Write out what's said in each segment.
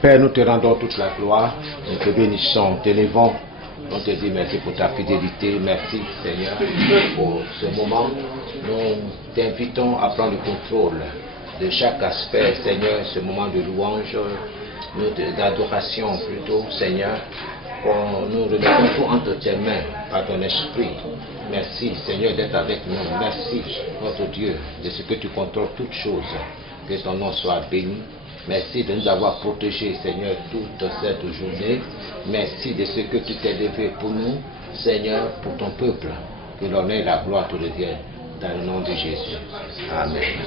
Père, nous te rendons toute la gloire, nous te bénissons, t'élevons. On te dit merci pour ta fidélité, merci Seigneur pour ce moment. Nous t'invitons à prendre le contrôle de chaque aspect, Seigneur, ce moment de louange, d'adoration plutôt, Seigneur. Nous remettons tout entre tes mains, par ton esprit. Merci Seigneur d'être avec nous. Merci notre Dieu de ce que tu contrôles toutes choses. Que ton nom soit béni. Merci de nous avoir protégés, Seigneur, toute cette journée. Merci de ce que tu t'es levé pour nous, Seigneur, pour ton peuple. Que l'honneur et la gloire te reviennent dans le nom de Jésus. Amen.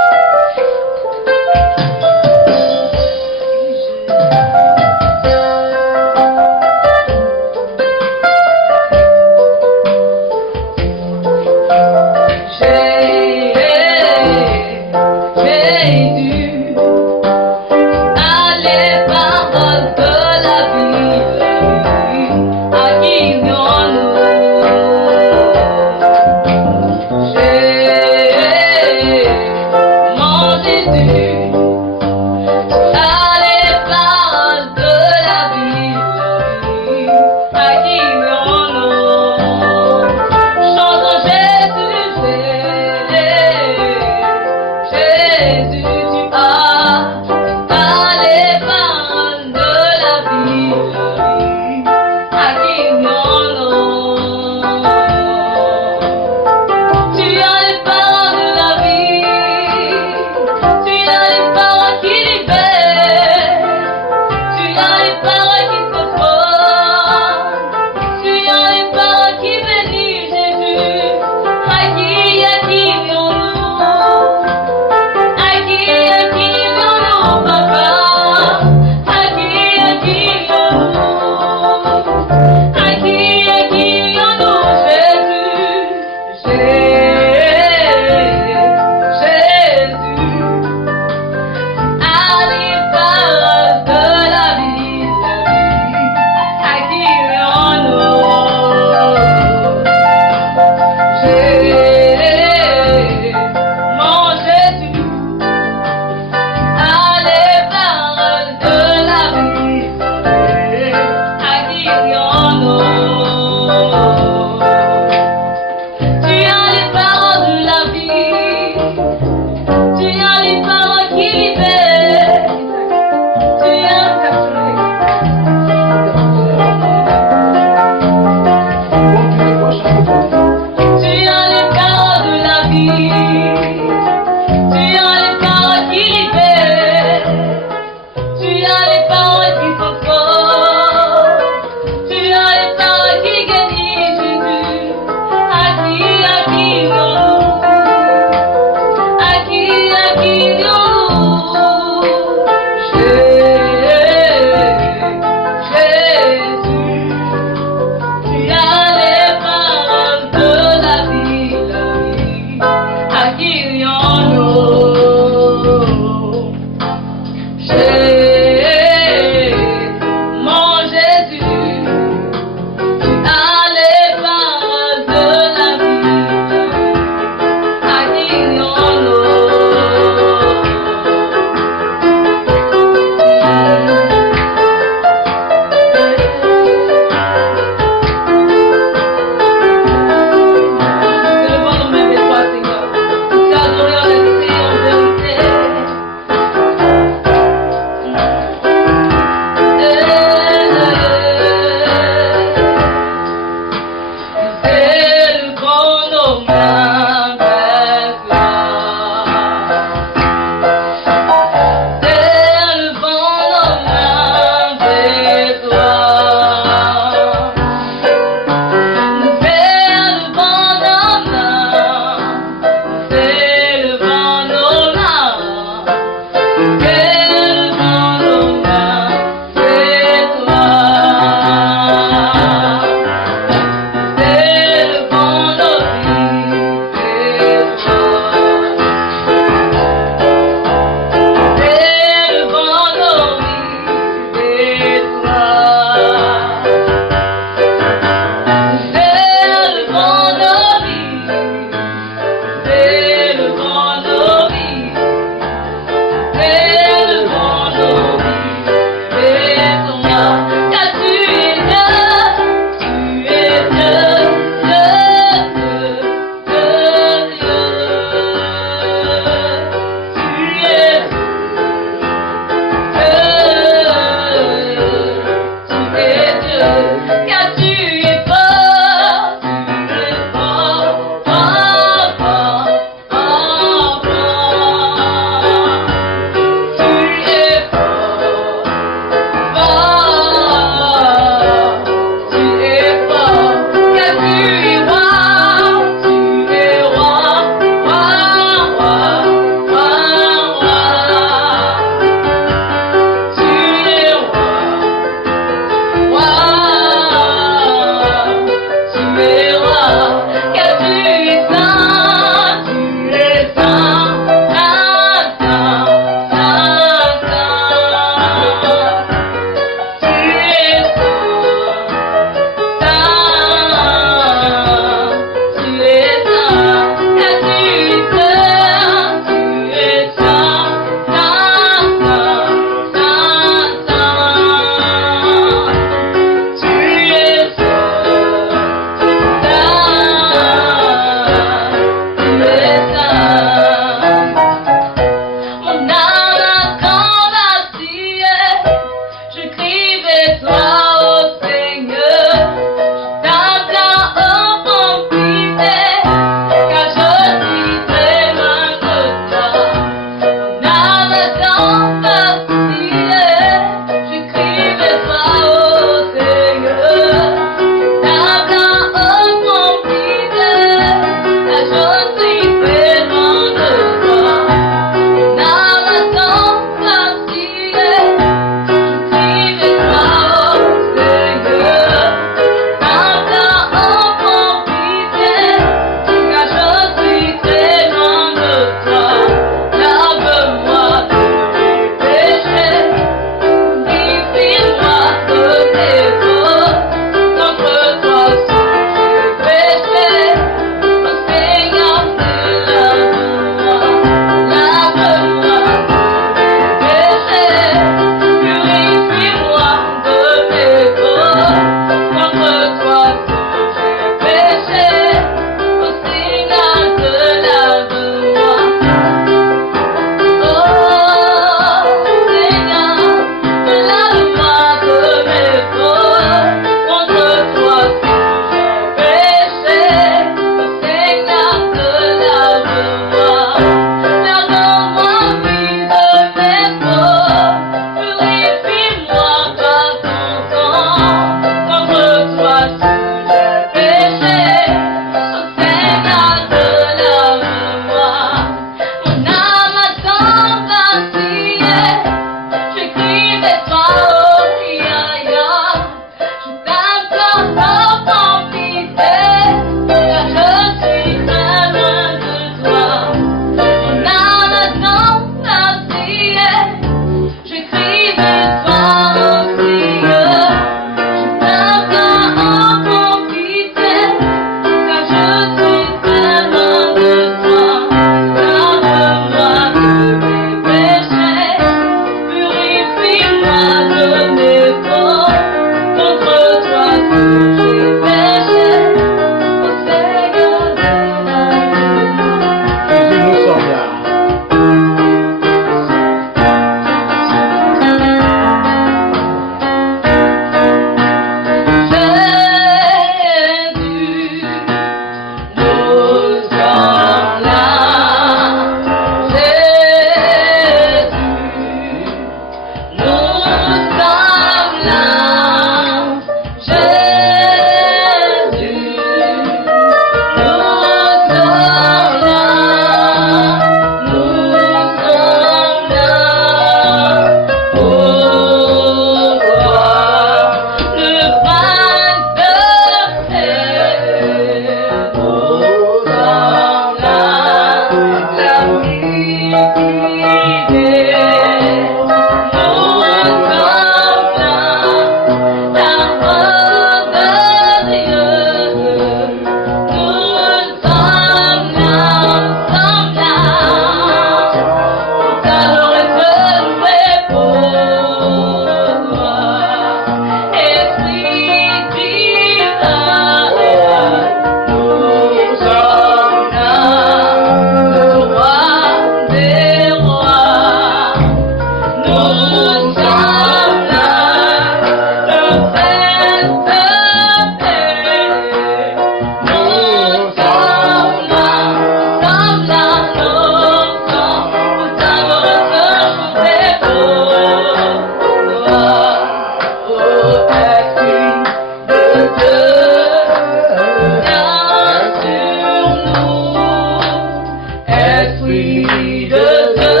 Esprit de Dieu,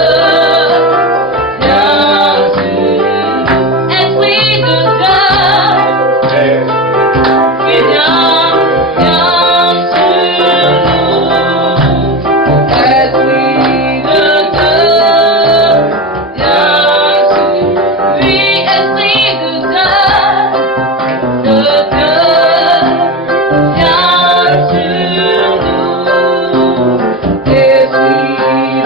viens sur nous. Esprit de Dieu, viens sur nous. Esprit de Dieu, viens sur nous. Oui, Esprit de Dieu, viens sur nous. Esprit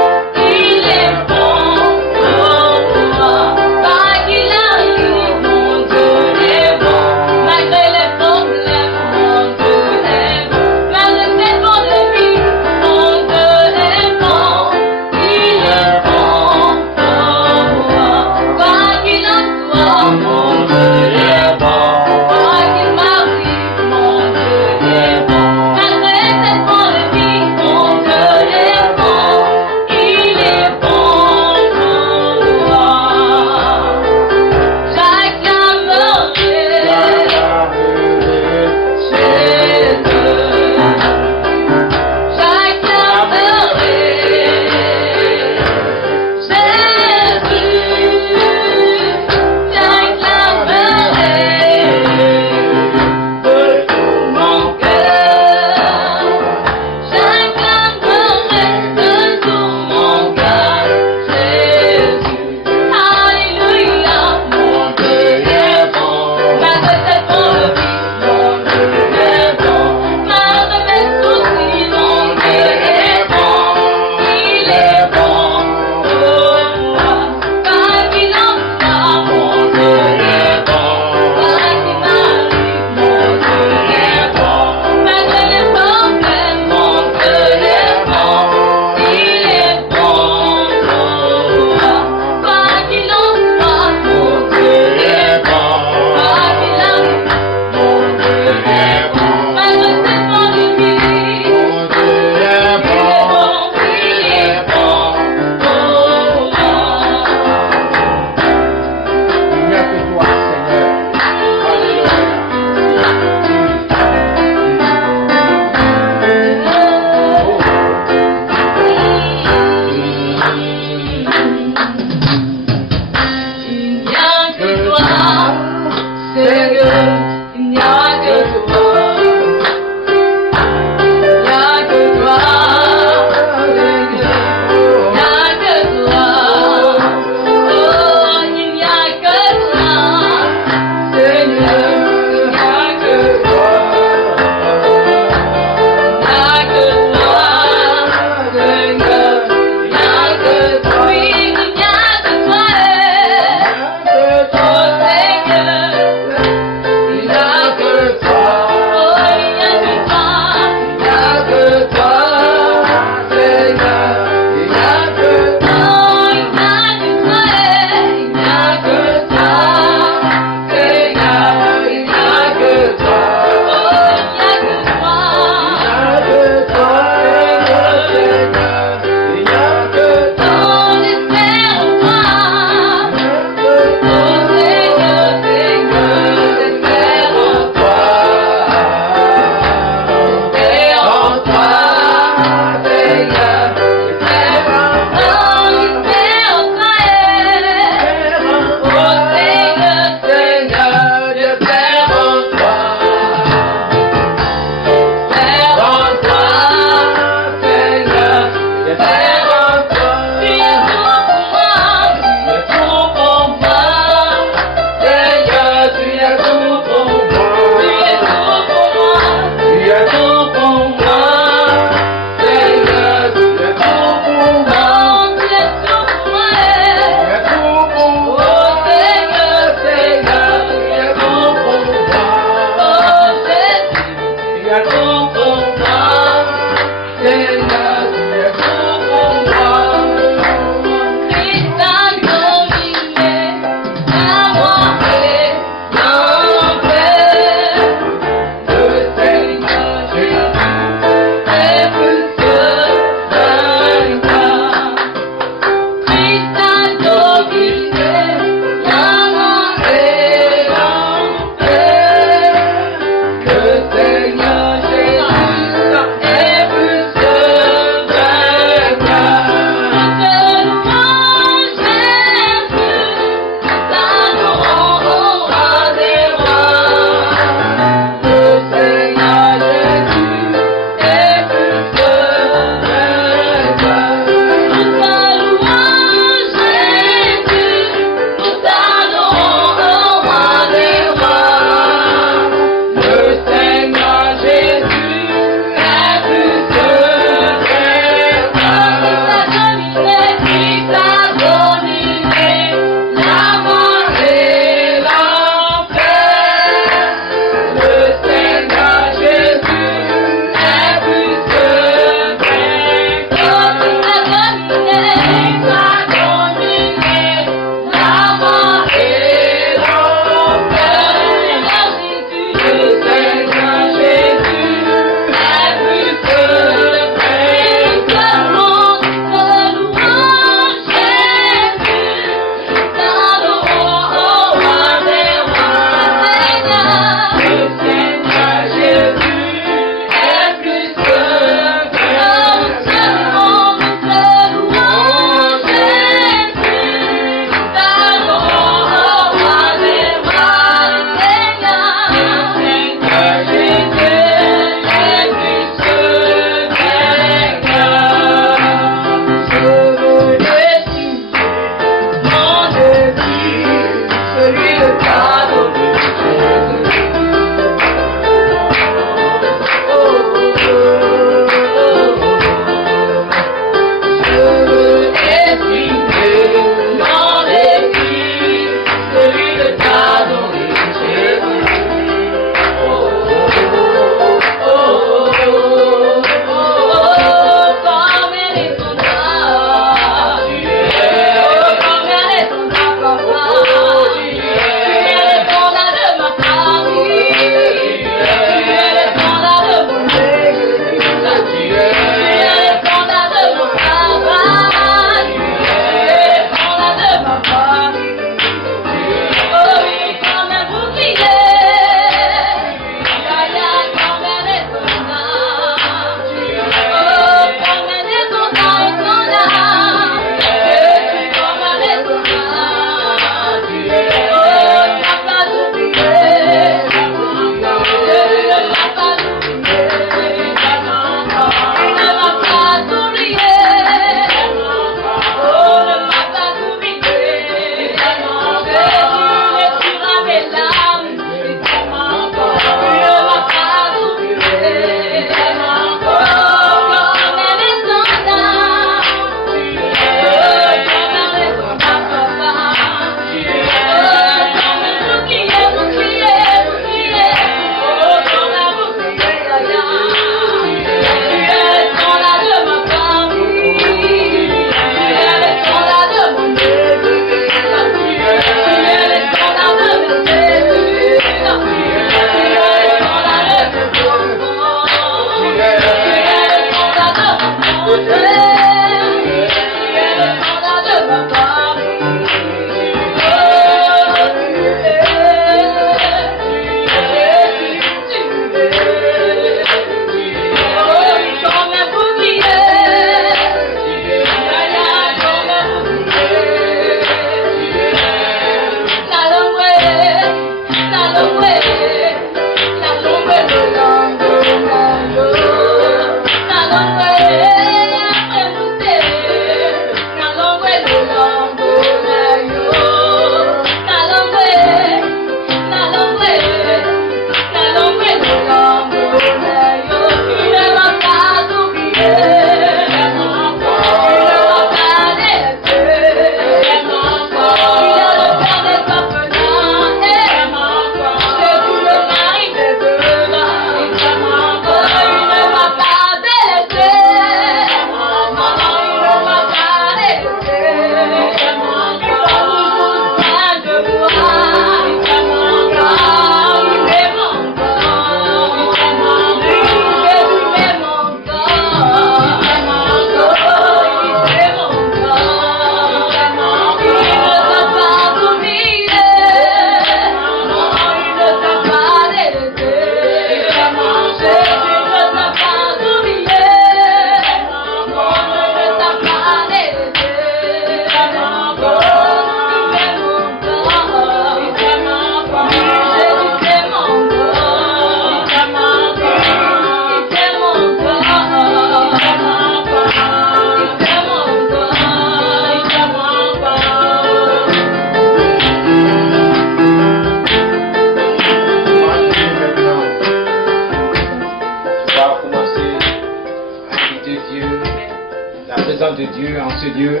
De Dieu en ce Dieu,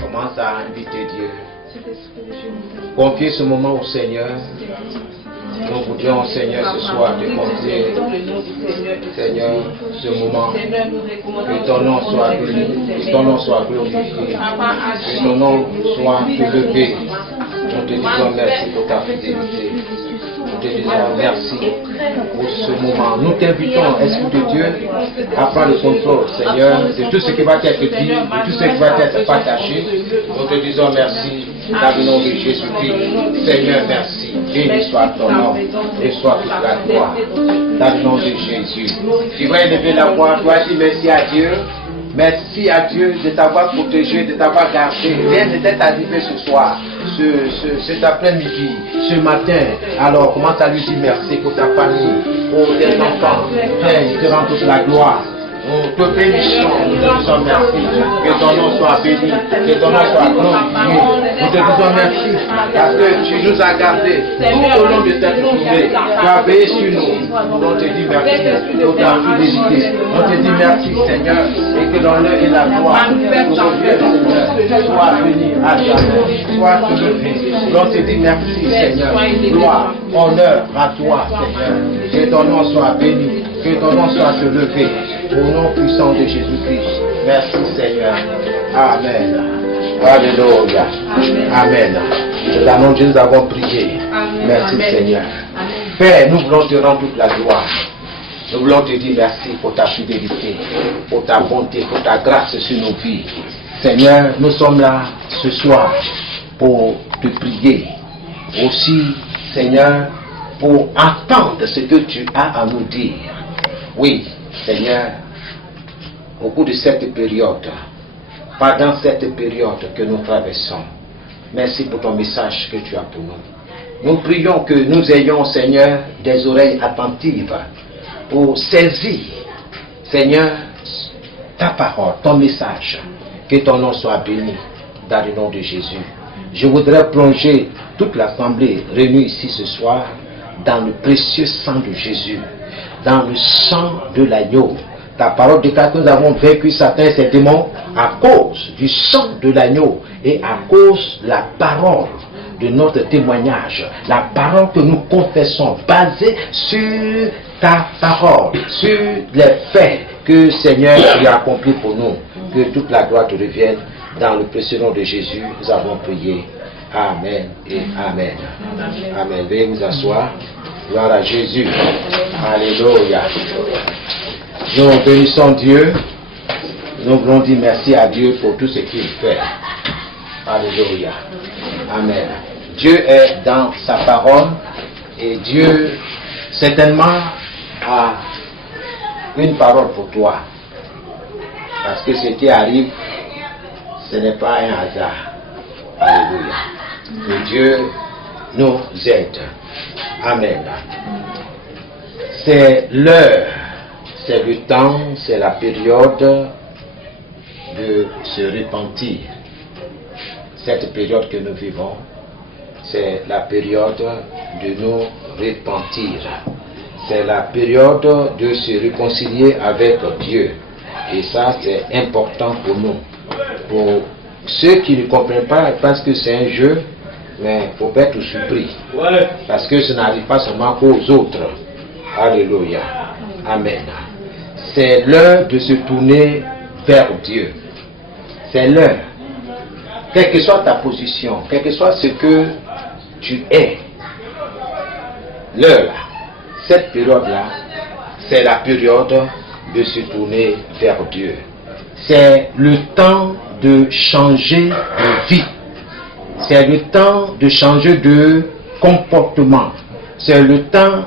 commence à inviter Dieu. Confiez ce moment au Seigneur. Nous voudrions, Seigneur, ce soir te confier, Seigneur, ce moment. Que ton nom soit béni, que ton nom soit glorifié, que ton nom soit élevé. Nous te disons merci pour ta fidélité. Nous te disons merci pour ce moment. Nous t'invitons, Esprit de Dieu, à prendre le contrôle, Seigneur, de tout ce qui va être dit, de tout ce qui va être partagé. Nous te disons merci dans le nom de Jésus-Christ. Seigneur, merci. Béni soit ton nom et soit toute la gloire dans le nom de Jésus. Tu vas élever la voix, tu vas dire merci à Dieu. Merci à Dieu de t'avoir protégé, de t'avoir gardé. Rien peut-être arrivé ce soir, cet après-midi, ce matin. Alors commence à lui dire merci pour ta famille, pour tes enfants. Père, il te rend toute la gloire. Nous te bénissons, nous te disons merci. Que ton nom soit béni, que ton nom soit glorifié. Nous te disons merci parce que tu nous as gardés tout au long de cette journée. Tu as veillé sur nous. On te dit merci pour ta fidélité. On te dit merci, Seigneur, et que l'honneur et la gloire pour Dieu, Seigneur, soient bénis à jamais, soient élevés. On te dit merci, Seigneur. Gloire, honneur à toi, Seigneur. Que ton nom soit béni, que ton nom soit élevé. Au nom puissant de Jésus-Christ. Merci Seigneur. Amen. Alléluia. Amen. Dans le nom de Dieu, nous avons prié. Merci Seigneur. Père, nous voulons te rendre toute la gloire. Nous voulons te dire merci pour ta fidélité, pour ta bonté, pour ta grâce sur nos vies. Seigneur, nous sommes là ce soir pour te prier. Aussi, Seigneur, pour entendre ce que tu as à nous dire. Oui, Seigneur, au cours de cette période, pendant cette période que nous traversons, merci pour ton message que tu as pour nous. Nous prions que nous ayons, Seigneur, des oreilles attentives pour saisir, Seigneur, ta parole, ton message. Que ton nom soit béni dans le nom de Jésus. Je voudrais plonger toute l'assemblée réunie ici ce soir dans le précieux sang de Jésus, dans le sang de l'agneau. Ta parole déclare que nous avons vaincu Satan et ses démons à cause du sang de l'agneau et à cause de la parole de notre témoignage, la parole que nous confessons, basée sur ta parole, sur les faits que Seigneur tu as accomplis pour nous. Que toute la gloire te revienne. Dans le précieux nom de Jésus, nous avons prié. Amen et Amen. Amen. Veuillez vous asseoir. Gloire à Jésus. Alléluia. Nous bénissons Dieu. Nous voulons dire merci à Dieu pour tout ce qu'il fait. Alléluia. Amen. Dieu est dans sa parole et Dieu certainement a une parole pour toi. Parce que ce qui arrive, ce n'est pas un hasard. Alléluia. Que Dieu nous aide. Amen. C'est l'heure, c'est le temps, c'est la période de se repentir. Cette période que nous vivons, c'est la période de nous repentir. c'est la période de se réconcilier avec Dieu. Et ça, c'est important pour nous. Pour ceux qui ne comprennent pas, ils pensent que c'est un jeu, mais il ne faut pas être surpris. Parce que ça n'arrive pas seulement aux autres. Alléluia. Amen. C'est l'heure de se tourner vers Dieu. C'est l'heure. Quelle que soit ta position, quel que soit ce que tu es, l'heure, cette période-là, c'est la période de se tourner vers Dieu. C'est le temps de changer de vie. C'est le temps de changer de comportement. C'est le temps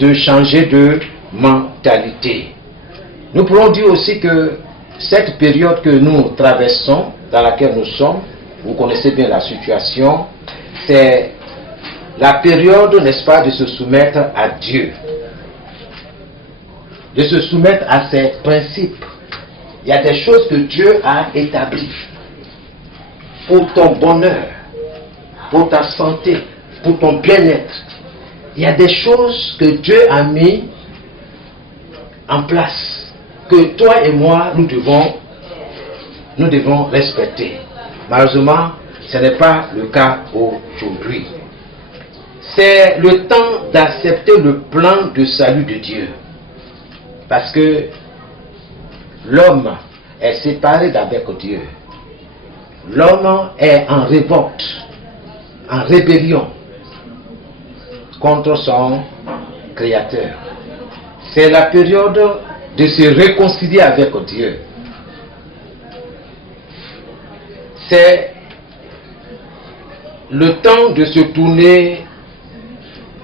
de changer de mentalité. Nous pourrons dire aussi que cette période que nous traversons, dans laquelle nous sommes, vous connaissez bien la situation, c'est la période, n'est-ce pas, de se soumettre à Dieu. De se soumettre à ses principes. Il y a des choses que Dieu a établies pour ton bonheur, pour ta santé, pour ton bien-être. Il y a des choses que Dieu a mis en place, que toi et moi, nous devons respecter. Malheureusement, ce n'est pas le cas aujourd'hui. C'est le temps d'accepter le plan de salut de Dieu. Parce que l'homme est séparé d'avec Dieu. L'homme est en révolte, en rébellion contre son Créateur. C'est la période de se réconcilier avec Dieu. C'est le temps de se tourner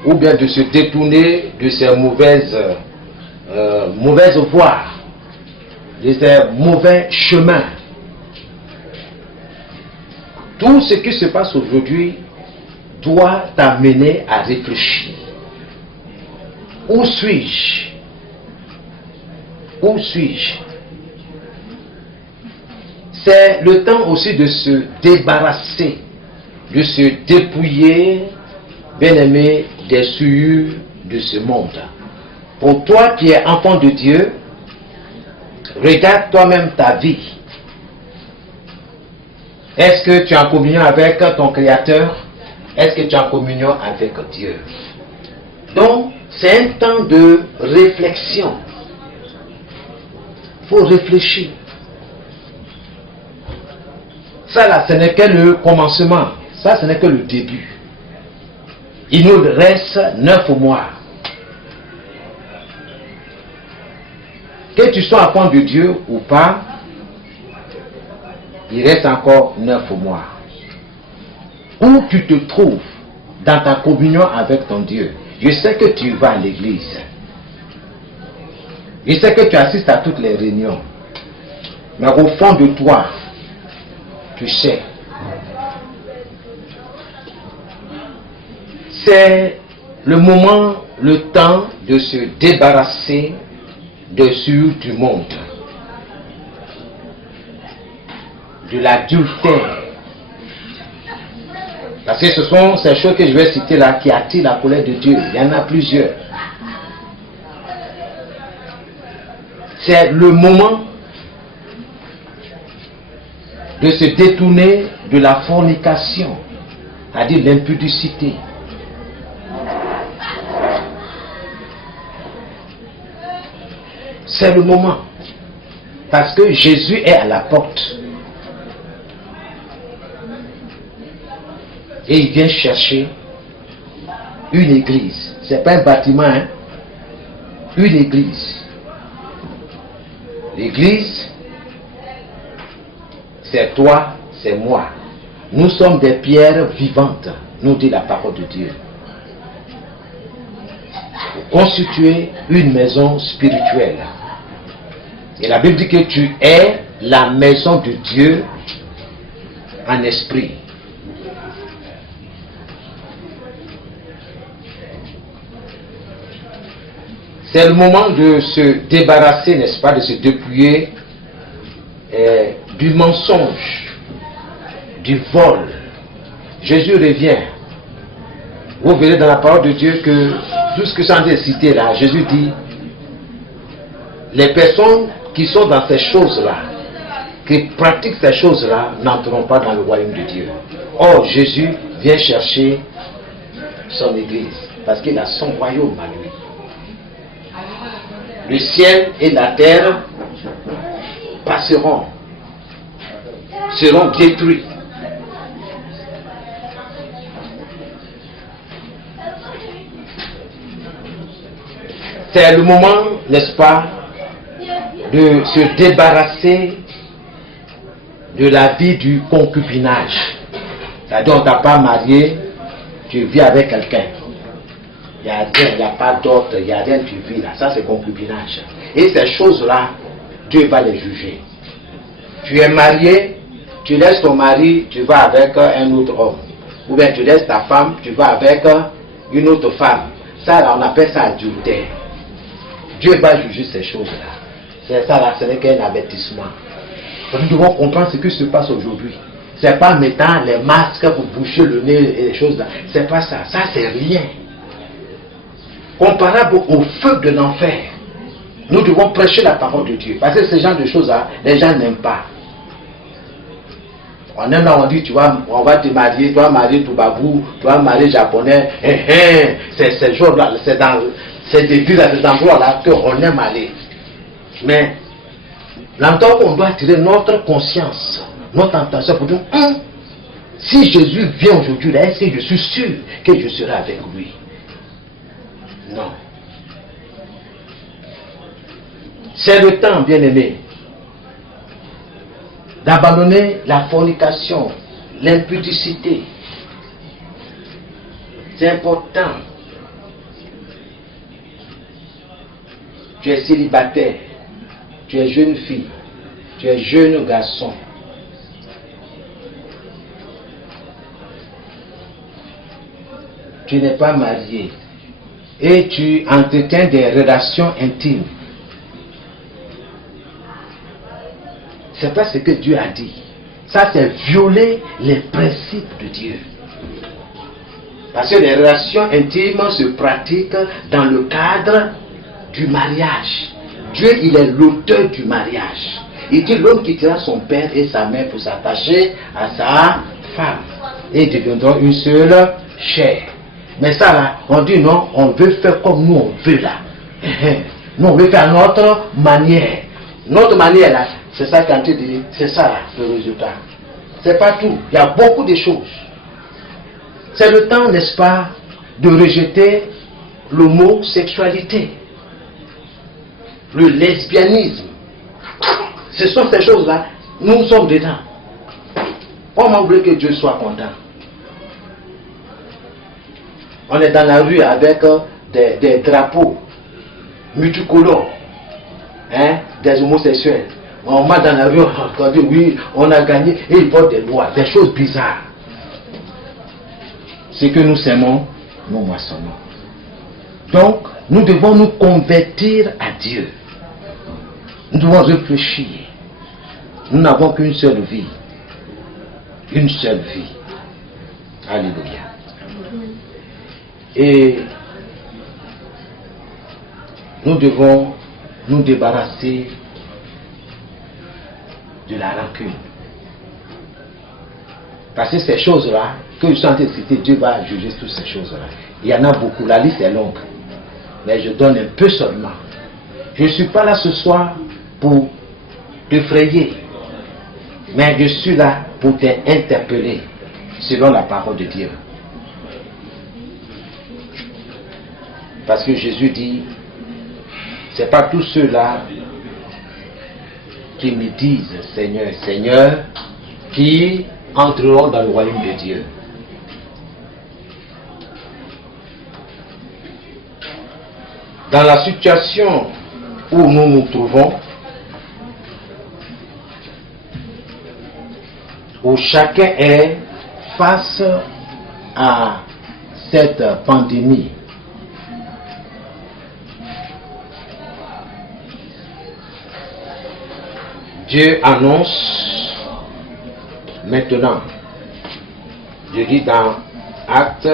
ou bien de se détourner de ces mauvaises voies, de ces mauvais chemins. Tout ce qui se passe aujourd'hui doit t'amener à réfléchir. Où suis-je? Où suis-je? C'est le temps aussi de se débarrasser, de se dépouiller, bien-aimé, des souillures de ce monde. Pour toi qui es enfant de Dieu, regarde toi-même ta vie. Est-ce que tu es en communion avec ton Créateur? Est-ce que tu es en communion avec Dieu? Donc, c'est un temps de réflexion. Il faut réfléchir. Ça là, ce n'est que le commencement. Ça, ce n'est que le début. Il nous reste 9 mois. Que tu sois enfant de Dieu ou pas, il reste encore 9 mois. Où tu te trouves dans ta communion avec ton Dieu. Je sais que tu vas à l'église. Je sais que tu assistes à toutes les réunions. Mais au fond de toi, tu sais. C'est le moment, le temps de se débarrasser de souillures du monde. De l'adultère. Parce que ce sont ces choses que je vais citer là qui attirent la colère de Dieu. Il y en a plusieurs. C'est le moment de se détourner de la fornication, c'est-à-dire l'impudicité. C'est le moment. Parce que Jésus est à la porte. Et il vient chercher une église. Ce n'est pas un bâtiment, hein? Une église. L'église, c'est toi, c'est moi. Nous sommes des pierres vivantes, nous dit la parole de Dieu. Pour constituer une maison spirituelle. Et la Bible dit que tu es la maison de Dieu en esprit. C'est le moment de se débarrasser, n'est-ce pas, de se dépouiller du mensonge, du vol. Jésus revient. vous verrez dans la parole de Dieu que tout ce que j'en ai cité là, Jésus dit, les personnes qui sont dans ces choses-là, qui pratiquent ces choses-là, n'entreront pas dans le royaume de Dieu. Or, Jésus vient chercher son église, parce qu'il a son royaume à lui. Le ciel et la terre passeront, seront détruits. C'est le moment, n'est-ce pas, de se débarrasser de la vie du concubinage. C'est-à-dire, on ne t'a pas marié, tu vis avec quelqu'un. Il n'y a rien, il n'y a pas d'autre, il n'y a rien, tu vis là. Ça, c'est concubinage. Et ces choses-là, Dieu va les juger. Tu es marié, tu laisses ton mari, tu vas avec un autre homme. Ou bien tu laisses ta femme, tu vas avec une autre femme. Ça, là, on appelle ça adultère. Dieu va juger ces choses-là. C'est ça là, ce n'est qu'un avertissement. Nous devons comprendre ce qui se passe aujourd'hui. C'est pas mettant les masques pour boucher le nez et les choses là. C'est pas ça. Ça, c'est rien. Comparable au feu de l'enfer. Nous devons prêcher la parole de Dieu. Parce que ce genre de choses-là, les gens n'aiment pas. On aime là, on dit, tu vois, on va te marier, tu vas marier tout babou, tu vas marier japonais. C'est ces jours-là, c'est dans ces églises, ces endroits-là qu'on aime aller. Mais, l'entend qu'on doit tirer notre conscience, notre attention pour dire, si Jésus vient aujourd'hui là, est-ce que je suis sûr que je serai avec lui? Non. C'est le temps, bien-aimé, d'abandonner la fornication, l'impudicité. C'est important. Tu es célibataire, tu es jeune fille, tu es jeune garçon. Tu n'es pas marié et tu entretiens des relations intimes. C'est pas ce que Dieu a dit. Ça, c'est violer les principes de Dieu. Parce que les relations intimes se pratiquent dans le cadre du mariage. Dieu, il est l'auteur du mariage. Il dit l'homme quittera son père et sa mère pour s'attacher à sa femme. Et ils deviendront une seule chair. Mais ça là, on dit non, on veut faire comme nous on veut là. Nous on veut faire à notre manière. Notre manière là, c'est ça quand tu dis, c'est ça là, le résultat. C'est pas tout, il y a beaucoup de choses. C'est le temps, n'est-ce pas, de rejeter l'homosexualité, le lesbianisme. Ce sont ces choses-là, nous sommes dedans. Comment voulez que Dieu soit content? On est dans la rue avec des drapeaux multicolores, des homosexuels. On va dans la rue, on dit oui, on a gagné, et ils portent des lois, des choses bizarres. Ce que nous sémons, nous moissonnons. Donc, nous devons nous convertir à Dieu. Nous devons réfléchir. Nous n'avons qu'une seule vie. Une seule vie. Alléluia. Et nous devons nous débarrasser de la rancune. Parce que ces choses-là, que je suis en train de citer, Dieu va juger toutes ces choses-là. Il y en a beaucoup, la liste est longue. Mais je donne un peu seulement. Je ne suis pas là ce soir pour te frayer. Mais je suis là pour t'interpeller selon la parole de Dieu. Parce que Jésus dit, c'est pas tous ceux-là qui me disent Seigneur, Seigneur, qui entreront dans le royaume de Dieu. Dans la situation où nous nous trouvons, où chacun est face à cette pandémie, Dieu annonce maintenant, je dis dans Actes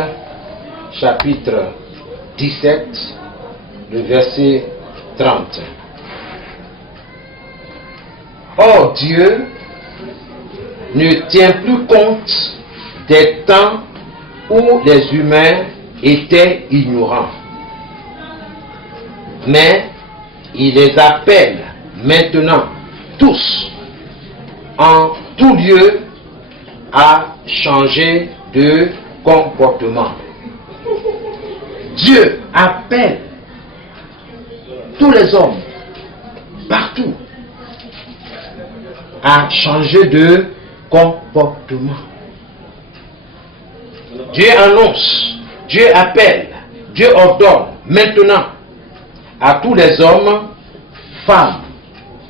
chapitre 17, le verset 30. Or Dieu ne tient plus compte des temps où les humains étaient ignorants, mais il les appelle maintenant tous, en tout lieu, à changer de comportement. Dieu appelle tous les hommes, partout, à changer de comportement. Dieu annonce, Dieu appelle, Dieu ordonne maintenant à tous les hommes, femmes,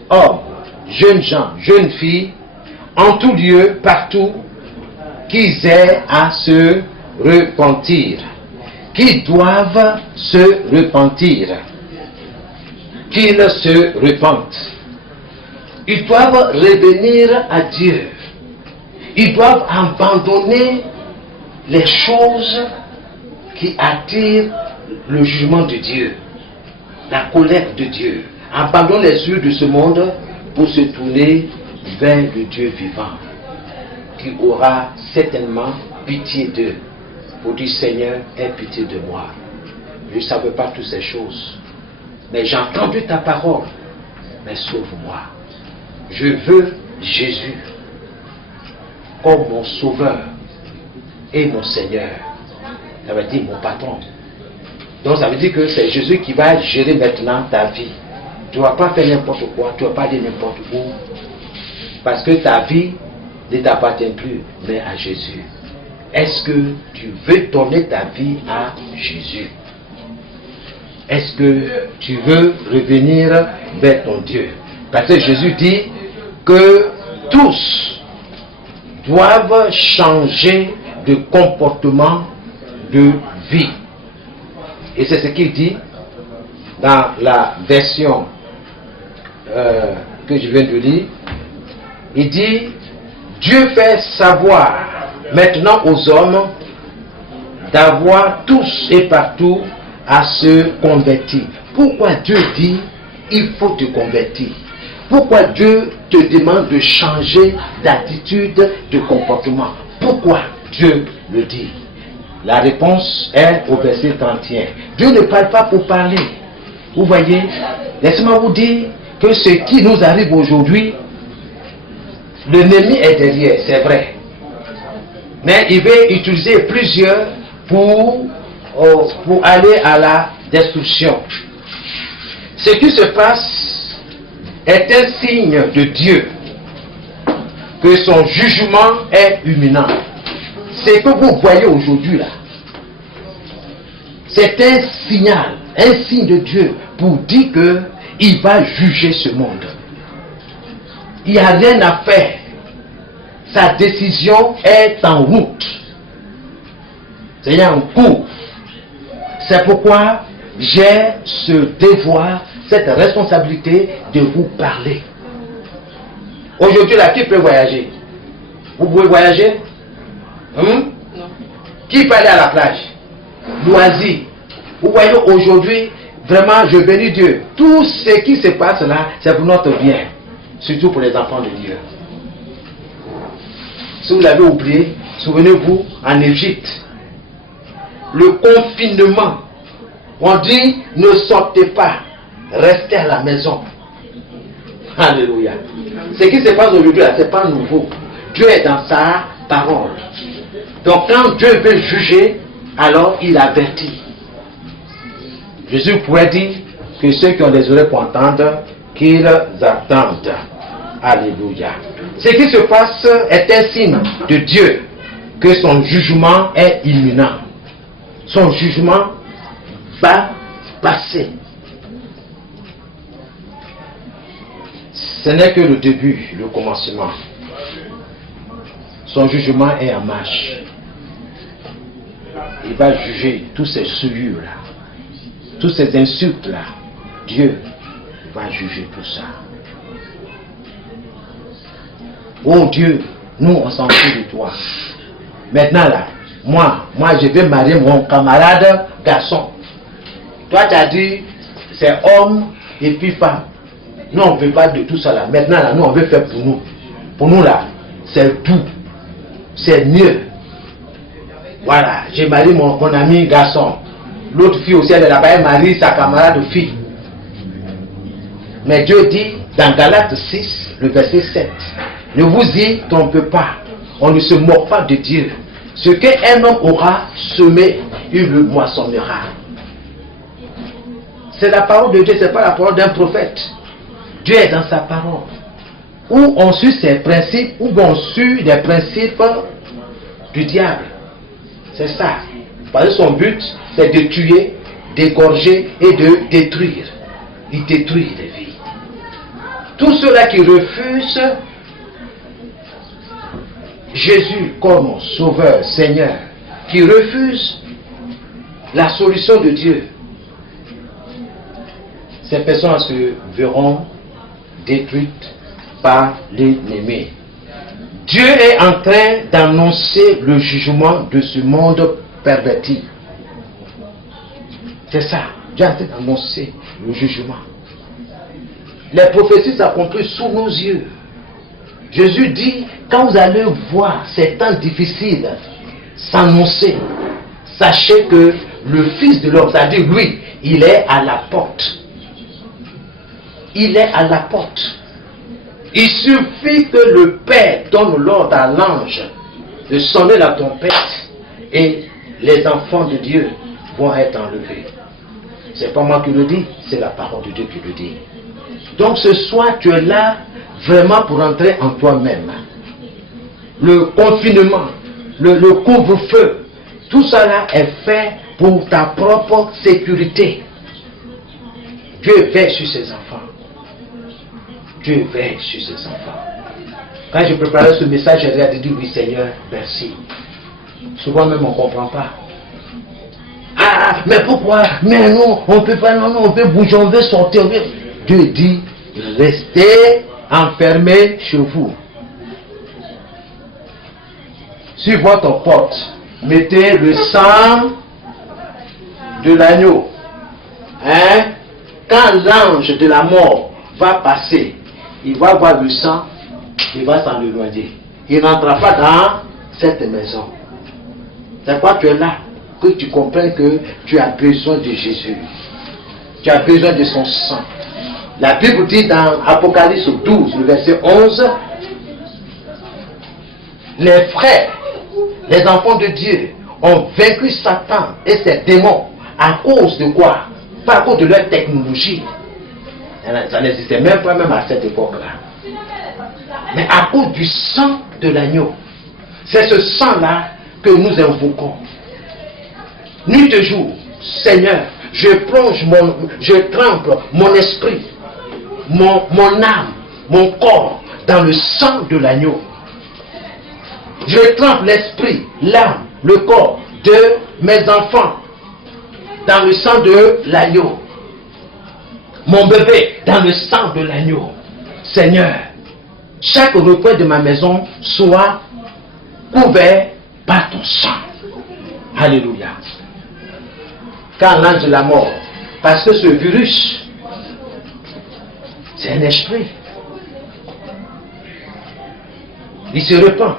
hommes, jeunes gens, jeunes filles, en tout lieu, partout, qu'ils aient à se repentir, qu'ils doivent se repentir, qu'ils se repentent. Ils doivent revenir à Dieu. Ils doivent abandonner les choses qui attirent le jugement de Dieu, la colère de Dieu. Abandonner les yeux de ce monde pour se tourner vers le Dieu vivant, qui aura certainement pitié d'eux, pour dire Seigneur, aie pitié de moi. Je ne savais pas toutes ces choses, mais j'ai entendu ta parole, mais sauve-moi. Je veux Jésus comme mon sauveur et mon Seigneur. Ça veut dire mon patron. Donc ça veut dire que c'est Jésus qui va gérer maintenant ta vie. Tu ne vas pas faire n'importe quoi, tu ne vas pas aller n'importe où, parce que ta vie ne t'appartient plus, mais à Jésus. Est-ce que tu veux donner ta vie à Jésus? Est-ce que tu veux revenir vers ton Dieu? Parce que Jésus dit que tous doivent changer de comportement, de vie. Et c'est ce qu'il dit dans la version que je viens de lire. Il dit, Dieu fait savoir maintenant aux hommes d'avoir tous et partout à se convertir. Pourquoi Dieu dit, il faut te convertir? Pourquoi Dieu te demande de changer d'attitude, de comportement? Pourquoi Dieu le dit? La réponse est au verset 31. Dieu ne parle pas pour parler. Vous voyez, laissez-moi vous dire que ce qui nous arrive aujourd'hui, l'ennemi est derrière, c'est vrai. Mais il veut utiliser plusieurs pour aller à la destruction. Ce qui se passe est un signe de Dieu, que son jugement est imminent. Ce que vous voyez aujourd'hui là, c'est un signal, un signe de Dieu pour dire qu'il va juger ce monde. Il n'y a rien à faire. Sa décision est en route. C'est en cours. C'est pourquoi j'ai ce devoir, cette responsabilité de vous parler. Aujourd'hui, là, qui peut voyager? Vous pouvez voyager? Non. Qui peut aller à la plage? Loisir. Vous voyez, aujourd'hui, vraiment, je bénis Dieu. Tout ce qui se passe là, c'est pour notre bien. Surtout pour les enfants de Dieu. Si vous l'avez oublié, souvenez-vous, en Égypte, le confinement, on dit, ne sortez pas, restez à la maison. Alléluia. Ce qui se passe aujourd'hui, ce n'est pas nouveau. Dieu est dans sa parole. Donc quand Dieu veut juger, alors il avertit. Jésus pourrait dire que ceux qui ont des oreilles pour entendre, qu'ils attendent. Alléluia. Ce qui se passe est un signe de Dieu, que son jugement est imminent. Son jugement va passer. Ce n'est que le début, le commencement. Son jugement est en marche. Il va juger tous ces souillures-là, toutes ces insultes-là. Dieu va juger tout ça. Oh Dieu, nous on s'en fout de toi. Maintenant là, moi je vais marier mon camarade garçon. Toi tu as dit c'est homme et puis femme. Nous on ne veut pas de tout ça là. Maintenant là, nous on veut faire pour nous. Pour nous là, c'est tout. C'est mieux. Voilà, j'ai marié mon ami garçon. L'autre fille aussi elle est là-bas, elle marie sa camarade fille. Mais Dieu dit dans Galates 6, le verset 7, ne vous y trompez pas, on ne se moque pas de Dieu. Ce qu'un homme aura semé, il le moissonnera. C'est la parole de Dieu, ce n'est pas la parole d'un prophète. Dieu est dans sa parole. Où on suit ses principes, où on suit les principes du diable. C'est ça. Parce que son but, c'est de tuer, d'égorger et de détruire. Il détruit les vies. Tous ceux-là qui refusent Jésus comme sauveur, Seigneur, qui refusent la solution de Dieu, ces personnes se verront détruites par l'ennemi. Dieu est en train d'annoncer le jugement de ce monde perverti. C'est ça. Dieu est en train d'annoncer le jugement. Les prophéties s'accomplissent sous nos yeux. Jésus dit, quand vous allez voir ces temps difficiles s'annoncer, sachez que le Fils de l'homme, c'est-à-dire lui, il est à la porte. Il est à la porte. Il suffit que le Père donne l'ordre à l'ange de sonner la trompette et les enfants de Dieu vont être enlevés. C'est pas moi qui le dis, c'est la parole de Dieu qui le dit. Donc ce soir, tu es là vraiment pour entrer en toi-même. Le confinement, le couvre-feu, tout ça là est fait pour ta propre sécurité. Dieu veille sur ses enfants. Dieu veille sur ses enfants. Quand je préparais ce message, j'ai dit oui Seigneur, merci. Souvent même on ne comprend pas. Ah, mais pourquoi? Mais non, on ne peut pas, non, on peut bouger, on veut sortir. Dieu dit, restez enfermés chez vous. Sur votre porte, mettez le sang de l'agneau. Hein? Quand l'ange de la mort va passer, il va voir le sang, il va s'en éloigner. Il n'entrera pas dans cette maison. C'est quoi tu es là? Que tu comprennes que tu as besoin de Jésus. Tu as besoin de son sang. La Bible dit dans Apocalypse 12, le verset 11, les frères, les enfants de Dieu ont vaincu Satan et ses démons à cause de quoi? Pas à cause de leur technologie. Ça n'existait même pas même à cette époque-là. Mais à cause du sang de l'agneau. C'est ce sang-là que nous invoquons. Nuit et jour, Seigneur, je trempe mon esprit, mon âme, mon corps dans le sang de l'agneau. Je trempe l'esprit, l'âme, le corps de mes enfants dans le sang de l'agneau. Mon bébé dans le sang de l'agneau. Seigneur, chaque recoin de ma maison soit couvert par ton sang. Alléluia. Quand l'ange de la mort, parce que ce virus, c'est un esprit. Il se répand.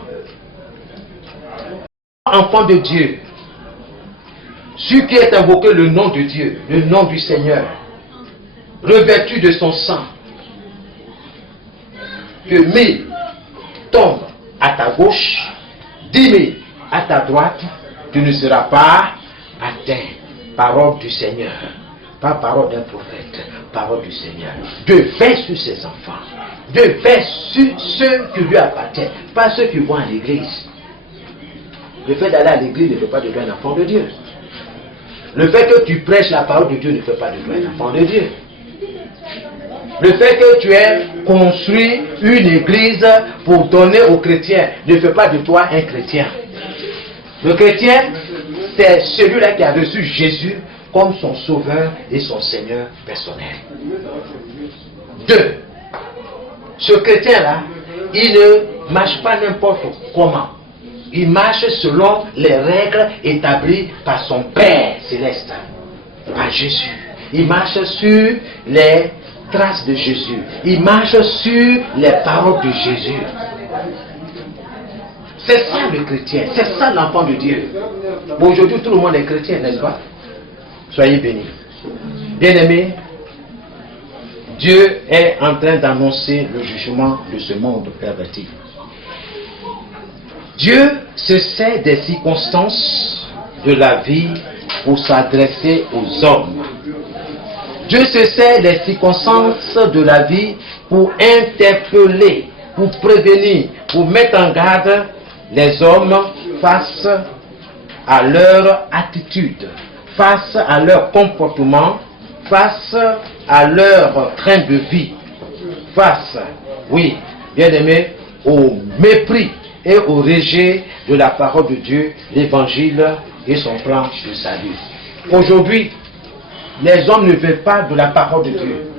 Enfant de Dieu, celui qui est invoqué le nom de Dieu, le nom du Seigneur, revêtu de son sang, que 1000 tombent à ta gauche, 10 000 à ta droite, tu ne seras pas atteint. Parole du Seigneur, pas parole d'un prophète, parole du Seigneur. Dieu veille sur ses enfants. Dieu veille sur ceux qui lui appartiennent, pas ceux qui vont à l'église. Le fait d'aller à l'église ne fait pas de toi un enfant de Dieu. Le fait que tu prêches la parole de Dieu ne fait pas de toi un enfant de Dieu. Le fait que tu aies construit une église pour donner aux chrétiens ne fait pas de toi un chrétien. Le chrétien, c'est celui-là qui a reçu Jésus comme son sauveur et son Seigneur personnel. 2. Ce chrétien-là, il ne marche pas n'importe comment. il marche selon les règles établies par son Père céleste, par Jésus. Il marche sur les traces de Jésus. Il marche sur les paroles de Jésus. C'est ça le chrétien, c'est ça l'enfant de Dieu. Aujourd'hui, tout le monde est chrétien, n'est-ce pas? Soyez bénis. Bien-aimés, Dieu est en train d'annoncer le jugement de ce monde perverti. Dieu se sert des circonstances de la vie pour s'adresser aux hommes. Dieu se sert des circonstances de la vie pour interpeller, pour prévenir, pour mettre en garde les hommes face à leur attitude, face à leur comportement, face à leur train de vie, face, oui, bien aimé, au mépris et au rejet de la parole de Dieu, l'évangile et son plan de salut. Aujourd'hui, les hommes ne veulent pas de la parole de Dieu.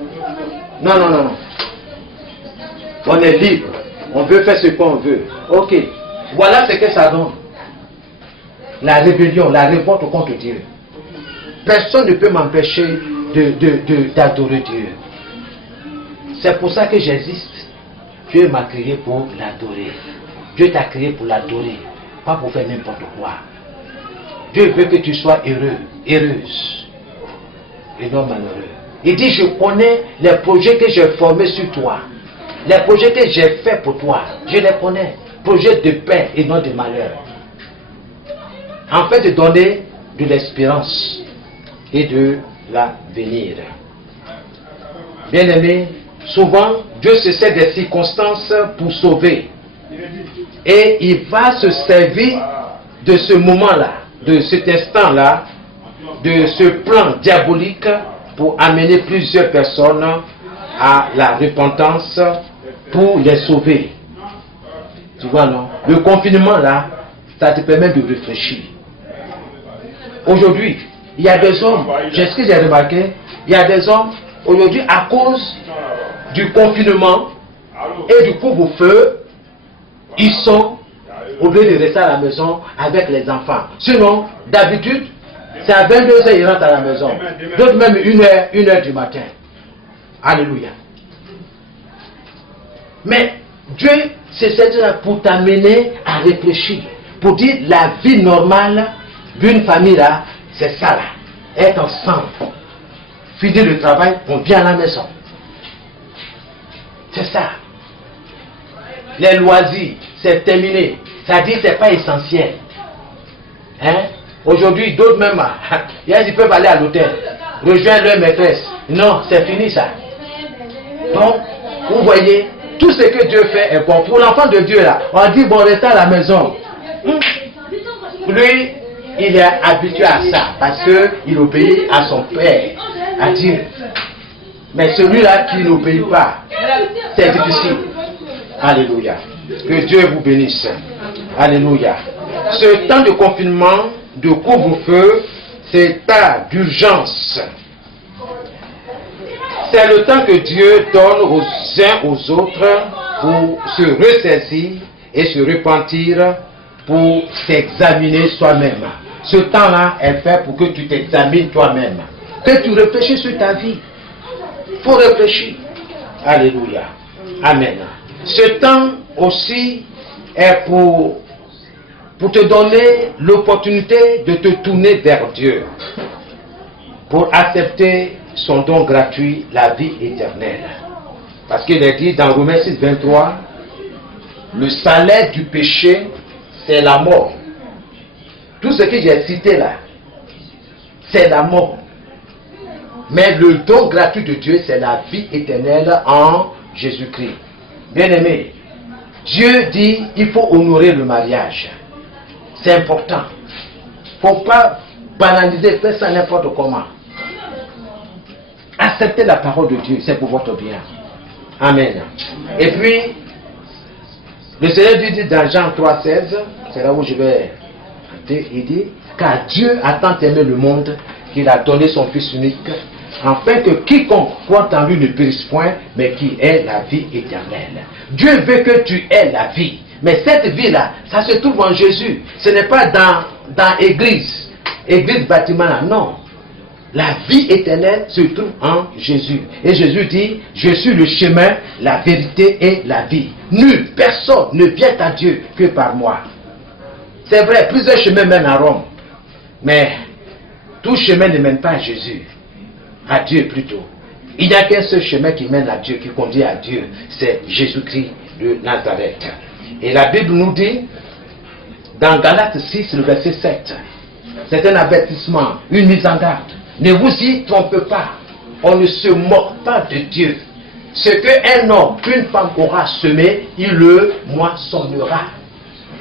Non, non, non. On est libre. On veut faire ce qu'on veut. Ok. Voilà ce que ça donne. La rébellion, la révolte contre Dieu. Personne ne peut m'empêcher d'adorer Dieu. C'est pour ça que j'existe. Dieu m'a créé pour l'adorer. Dieu t'a créé pour l'adorer, pas pour faire n'importe quoi. Dieu veut que tu sois heureux, heureuse, et non malheureux. Il dit, je connais les projets que j'ai formés sur toi. Les projets que j'ai faits pour toi, je les connais. Projets de paix et non de malheur. En fait, de donner de l'espérance et de l'avenir. Bien-aimés, souvent, Dieu se sert des circonstances pour sauver. Et il va se servir de ce moment-là, de cet instant-là, de ce plan diabolique pour amener plusieurs personnes à la repentance pour les sauver. Tu vois, non? Le confinement, là, ça te permet de réfléchir. Aujourd'hui, il y a des hommes, c'est ce que j'ai remarqué, il y a des hommes, aujourd'hui, à cause du confinement et du couvre-feu, ils sont obligés de rester à la maison avec les enfants. Sinon, d'habitude, c'est à 22h, ils rentrent à la maison. D'autres même 1h du matin. Alléluia. Mais Dieu, c'est ça pour t'amener à réfléchir. Pour dire la vie normale d'une famille là, c'est ça là. Être ensemble. Finir le travail, on vient à la maison. C'est ça. Les loisirs, c'est terminé. C'est-à-dire que ce n'est pas essentiel. Hein? Aujourd'hui, d'autres même, ils peuvent aller à l'hôtel, rejoindre leur maîtresse. Non, c'est fini ça. Donc, vous voyez, tout ce que Dieu fait est bon. Pour l'enfant de Dieu là, on dit bon, restez à la maison. Lui, il est habitué à ça parce qu'il obéit à son père, à Dieu. Mais celui-là qui n'obéit pas, c'est difficile. Alléluia. Que Dieu vous bénisse. Alléluia. Ce temps de confinement, de couvre-feu, c'est temps d'urgence. C'est le temps que Dieu donne aux uns aux autres pour se ressaisir et se repentir, pour s'examiner soi-même. Ce temps-là est fait pour que tu t'examines toi-même. Que tu réfléchisses sur ta vie. Il faut réfléchir. Alléluia. Amen. Ce temps aussi est pour te donner l'opportunité de te tourner vers Dieu. Pour accepter son don gratuit, la vie éternelle. Parce qu'il est dit dans Romains 6, 23, le salaire du péché, c'est la mort. Tout ce que j'ai cité là, c'est la mort. Mais le don gratuit de Dieu, c'est la vie éternelle en Jésus-Christ. Bien-aimé, Dieu dit il faut honorer le mariage. C'est important. Il ne faut pas banaliser, faire ça n'importe comment. Acceptez la parole de Dieu, c'est pour votre bien. Amen. Et puis, le Seigneur dit dans Jean 3,16, c'est là où je vais. Il dit, car Dieu a tant aimé le monde qu'il a donné son Fils unique, afin que quiconque croit en lui ne périsse point, mais qui ait la vie éternelle. Dieu veut que tu aies la vie. Mais cette vie-là, ça se trouve en Jésus. Ce n'est pas dans l'église. Église, bâtiment là, non. La vie éternelle se trouve en Jésus. Et Jésus dit, je suis le chemin, la vérité et la vie. Nul, personne ne vient à Dieu que par moi. C'est vrai, plusieurs chemins mènent à Rome. Mais tout chemin ne mène pas à Jésus. À Dieu plutôt. Il n'y a qu'un seul chemin qui mène à Dieu, qui conduit à Dieu. C'est Jésus-Christ de Nazareth. Et la Bible nous dit, dans Galates 6, le verset 7, c'est un avertissement, une mise en garde. Ne vous y trompez pas. On ne se moque pas de Dieu. Ce qu'un homme, qu'une femme aura semé, il le moissonnera.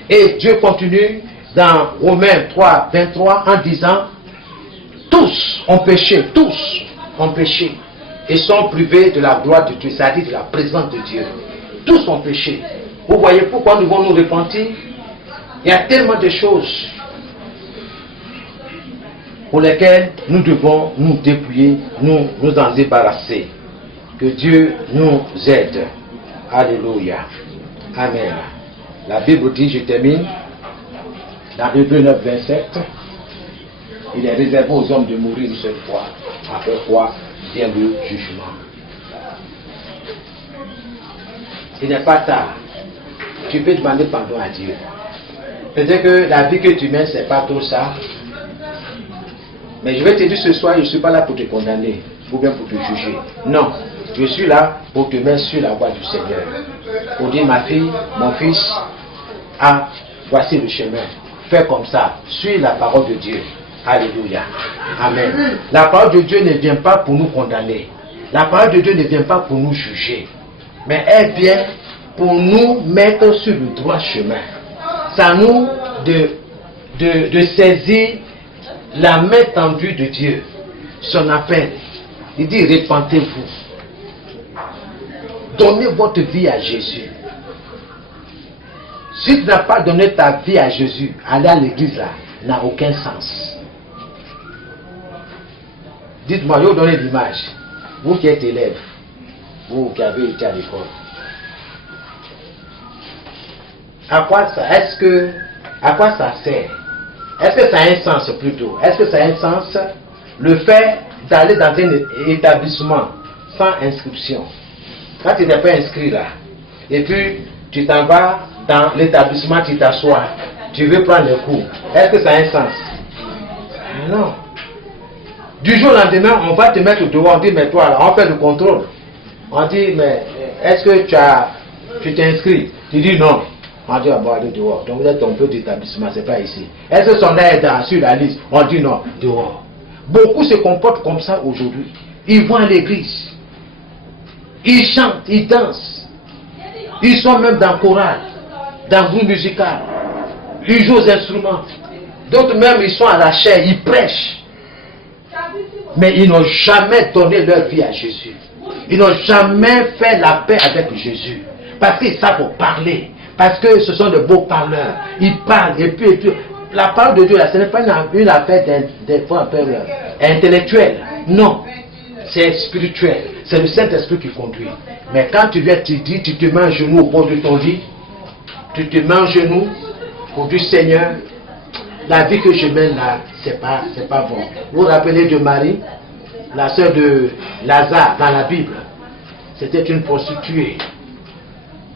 Et Dieu continue dans Romains 3, 23 en disant, tous ont péché, et sont privés de la gloire de Dieu, c'est-à-dire de la présence de Dieu. Tous ont péché. Vous voyez pourquoi nous devons nous repentir? Il y a tellement de choses pour lesquelles nous devons nous dépouiller, nous en débarrasser. Que Dieu nous aide. Alléluia. Amen. La Bible dit, je termine, dans Hébreux 9, 27, il est réservé aux hommes de mourir une seule fois, après quoi vient le jugement. Il n'est pas tard. Tu peux demander pardon à Dieu. Peut-être que la vie que tu mènes, c'est pas trop ça. Mais je vais te dire ce soir, je ne suis pas là pour te condamner, ou bien pour te juger. Non, je suis là pour te mettre sur la voie du Seigneur. Pour dire, ma fille, mon fils, voici le chemin. Fais comme ça, suis la parole de Dieu. Alléluia. Amen. La parole de Dieu ne vient pas pour nous condamner. La parole de Dieu ne vient pas pour nous juger. Mais elle vient pour nous mettre sur le droit chemin. C'est à nous de saisir la main tendue de Dieu. Son appel. Il dit, répentez-vous. Donnez votre vie à Jésus. Si tu n'as pas donné ta vie à Jésus, aller à l'église là, n'a aucun sens. Dites-moi, je vais vous donner l'image. Vous qui êtes élève, vous qui avez été à l'école. À quoi ça sert? Est-ce que ça a un sens plutôt? Est-ce que ça a un sens le fait d'aller dans un établissement sans inscription? Quand tu n'es pas inscrit là, et puis tu t'en vas dans l'établissement, tu t'assois, tu veux prendre les cours. Est-ce que ça a un sens? Non. Du jour au lendemain, on va te mettre dehors, on dit, mais toi, là, on fait le contrôle. On dit, mais est-ce que tu t'es inscrit? Tu dis non. On dit, bon, allez dehors. Donc vous êtes un peu d'établissement, c'est pas ici. Est-ce que son nom est sur la liste? On dit non, dehors. Beaucoup se comportent comme ça aujourd'hui. Ils vont à l'église. Ils chantent, ils dansent. Ils sont même dans le choral, dans le groupe musical. Ils jouent aux instruments. D'autres même, ils sont à la chaire, ils prêchent. Mais ils n'ont jamais donné leur vie à Jésus. Ils n'ont jamais fait la paix avec Jésus. Parce qu'ils savent parler. Parce que ce sont de beaux parleurs. Ils parlent et puis la parole de Dieu, là, ce n'est pas une affaire intellectuelle. Non. C'est spirituel. C'est le Saint-Esprit qui conduit. Mais quand tu viens te dire, tu te mets à genoux au bord de ton lit, tu te mets à genoux pour dire, Seigneur, la vie que je mène là, c'est pas bon. Vous vous rappelez de Marie, la sœur de Lazare dans la Bible. C'était une prostituée.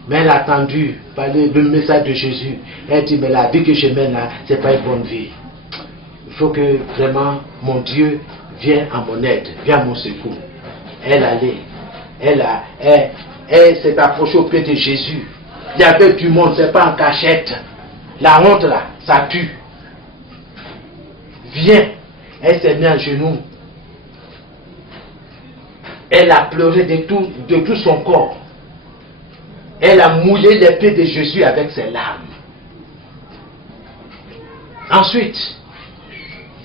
Mais elle a attendu parler du message de Jésus. Elle dit, mais la vie que je mène là, c'est pas une bonne vie. Il faut que vraiment mon Dieu vienne à mon aide, vienne à mon secours. Elle allait. Elle s'est approchée au pied de Jésus. Il y avait du monde, c'est pas en cachette. La honte là, ça tue. Viens. Elle s'est mise à genoux. Elle a pleuré de tout son corps. Elle a mouillé les pieds de Jésus avec ses larmes. Ensuite,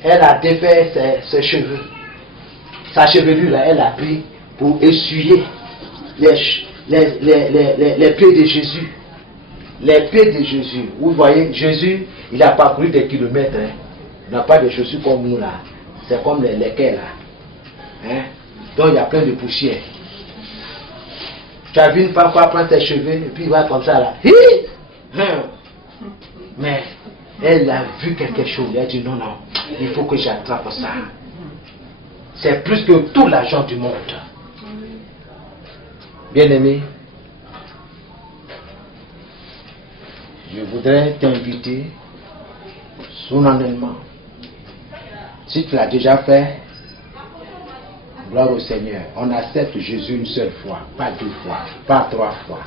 elle a défait ses cheveux. Sa chevelure là, elle a pris pour essuyer les pieds de Jésus. Les pieds de Jésus. Vous voyez, Jésus, il a parcouru des kilomètres. Hein. Il n'a pas de chaussures comme nous là. C'est comme les quais là. Hein? Donc il y a plein de poussière. Tu as vu une femme prendre ses cheveux et puis il va comme ça là. Mais elle a vu quelque chose. Elle a dit non, non, il faut que j'attrape ça. C'est plus que tout l'argent du monde. Bien-aimé, je voudrais t'inviter solennellement. Si tu l'as déjà fait, gloire au Seigneur. On accepte Jésus une seule fois, pas 2 fois, pas 3 fois.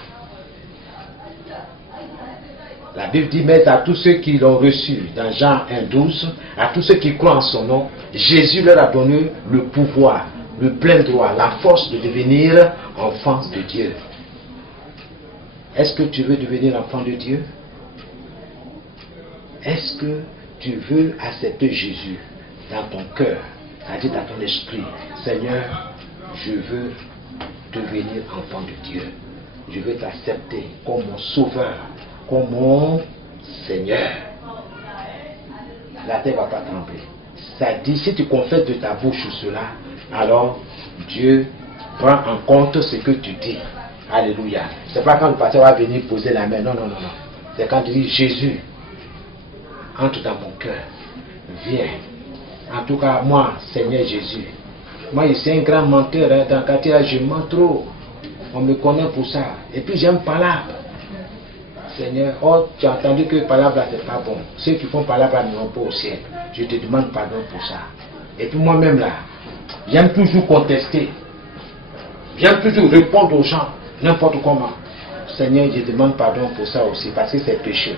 La Bible dit, mais à tous ceux qui l'ont reçu, dans Jean 1,12, à tous ceux qui croient en son nom, Jésus leur a donné le pouvoir, le plein droit, la force de devenir enfants de Dieu. Est-ce que tu veux devenir enfant de Dieu? Est-ce que tu veux accepter Jésus dans ton cœur, c'est-à-dire dans ton esprit? Seigneur, je veux devenir enfant de Dieu. Je veux t'accepter comme mon sauveur, comme mon Seigneur. La terre ne va pas trembler. Ça dit, si tu confesses de ta bouche cela, alors Dieu prend en compte ce que tu dis. Alléluia. C'est pas quand le pasteur va venir poser la main. Non, non, non, non. C'est quand tu dis Jésus, entre dans mon cœur. Viens. En tout cas, moi, Seigneur Jésus. Moi, je suis un grand menteur. Dans le quartier, je mens trop. On me connaît pour ça. Et puis, j'aime palabre. Seigneur, oh, tu as entendu que palabre là, c'est pas bon. Ceux qui font palabre là n'iront pas au ciel. Je te demande pardon pour ça. Et puis, moi-même là, j'aime toujours contester. J'aime toujours répondre aux gens, n'importe comment. Seigneur, je te demande pardon pour ça aussi, parce que c'est péché.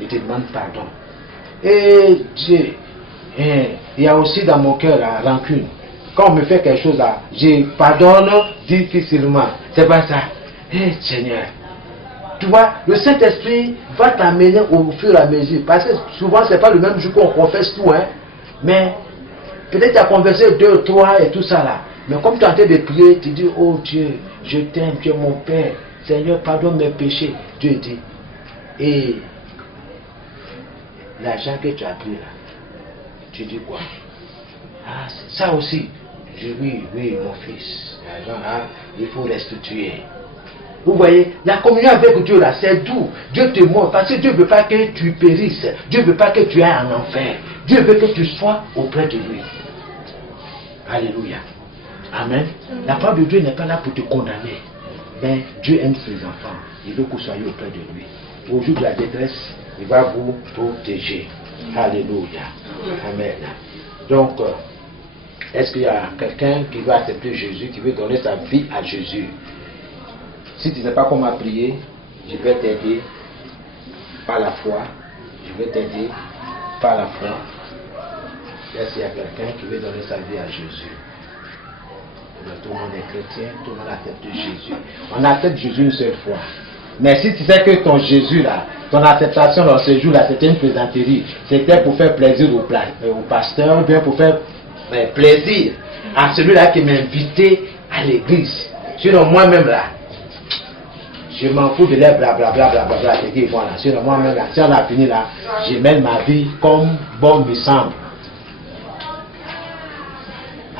Je te demande pardon. Et Dieu, il y a aussi dans mon cœur la rancune. Quand on me fait quelque chose là, je pardonne difficilement. C'est pas ça. Seigneur, tu vois, le Saint-Esprit va t'amener au fur et à mesure. Parce que souvent, c'est pas le même jour qu'on confesse tout, hein. Mais peut-être tu as confessé 2, 3 et tout ça là. Mais comme tu es en train de prier, tu dis, oh Dieu, je t'aime, tu es mon Père. Seigneur, pardonne mes péchés. Dieu dit. Et l'argent que tu as pris là, tu dis quoi? Ah, ça aussi. Je dis, oui, mon fils. L'argent là, il faut restituer. Vous voyez, la communion avec Dieu là, c'est doux. Dieu te montre, parce que Dieu ne veut pas que tu périsses. Dieu ne veut pas que tu ailles en enfer. Dieu veut que tu sois auprès de lui. Alléluia. Amen. La parole de Dieu n'est pas là pour te condamner. Mais Dieu aime ses enfants. Il veut que vous soyez auprès de lui. Au jour de la détresse, il va vous protéger. Alléluia. Amen. Donc, est-ce qu'il y a quelqu'un qui veut accepter Jésus, qui veut donner sa vie à Jésus? Si tu ne sais pas comment prier, je vais t'aider par la foi. Je vais t'aider par la foi. Est-ce qu'il y a quelqu'un qui veut donner sa vie à Jésus? Tout le monde est chrétien, tout le monde accepte Jésus. On accepte Jésus une seule fois. Mais si tu sais que ton Jésus là, ton acceptation dans ce jour là, c'était une plaisanterie, c'était pour faire plaisir au pasteur, ou bien pour faire plaisir à celui-là qui m'a invité à l'église. Sinon moi-même là, je m'en fous de l'air blablabla, c'est qu'ils font là. Sinon moi-même là, si on a fini là, je mène ma vie comme bon me semble.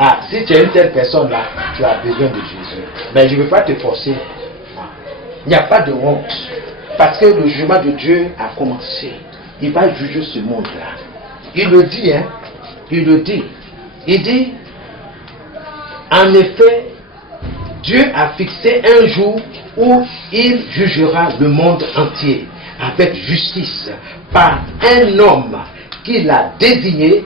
Ah, si tu es une telle personne là, tu as besoin de Jésus. Mais je ne veux pas te forcer. Il n'y a pas de honte. Parce que le jugement de Dieu a commencé. Il va juger ce monde-là. Il le dit, hein. Il le dit. Il dit, en effet, Dieu a fixé un jour où il jugera le monde entier avec justice par un homme qu'il a désigné.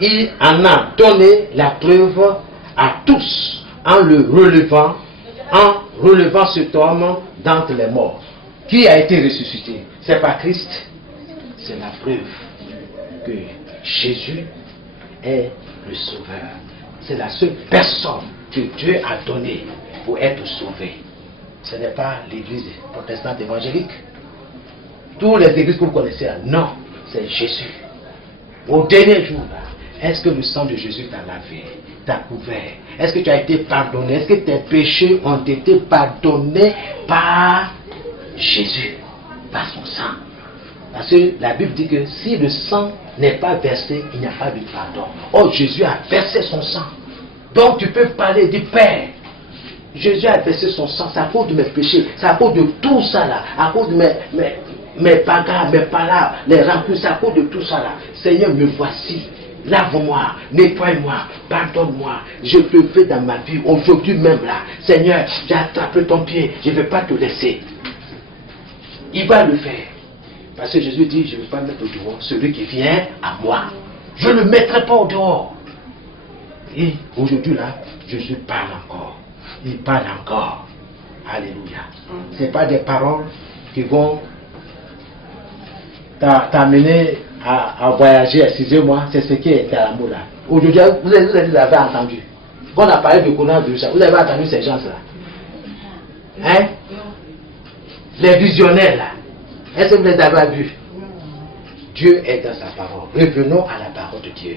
Il en a donné la preuve à tous en relevant cet homme d'entre les morts. Qui a été ressuscité? C'est pas Christ. C'est la preuve que Jésus est le Sauveur. C'est la seule personne que Dieu a donnée pour être sauvé. Ce n'est pas l'église protestante évangélique. Toutes les églises que vous connaissez, non, c'est Jésus. Au dernier jour, est-ce que le sang de Jésus t'a lavé, t'a couvert? Est-ce que tu as été pardonné? Est-ce que tes péchés ont été pardonnés par Jésus, par son sang? Parce que la Bible dit que si le sang n'est pas versé, il n'y a pas de pardon. Oh, Jésus a versé son sang. Donc tu peux parler du Père. Jésus a versé son sang, c'est à cause de mes péchés, c'est à cause de tout ça là, à cause de mes bagarres, mes palabres, les rancunes, à cause de tout ça là. Seigneur, me voici. Lave-moi, nettoie-moi, pardonne-moi. Je te fais dans ma vie, aujourd'hui même là. Seigneur, j'ai attrapé ton pied, je ne vais pas te laisser. Il va le faire. Parce que Jésus dit, je ne vais pas mettre au dehors celui qui vient à moi. Je ne le mettrai pas au dehors. Et aujourd'hui là, Jésus parle encore. Il parle encore. Alléluia. Ce n'est pas des paroles qui vont t'amener à voyager, excusez-moi, c'est ce qui est à l'amour là. Aujourd'hui, vous l'avez entendu. Quand on a parlé de coronavirus, vous avez entendu ces gens-là. Hein? Les visionnaires là. Est-ce que vous les avez vus? Dieu est dans sa parole. Revenons à la parole de Dieu.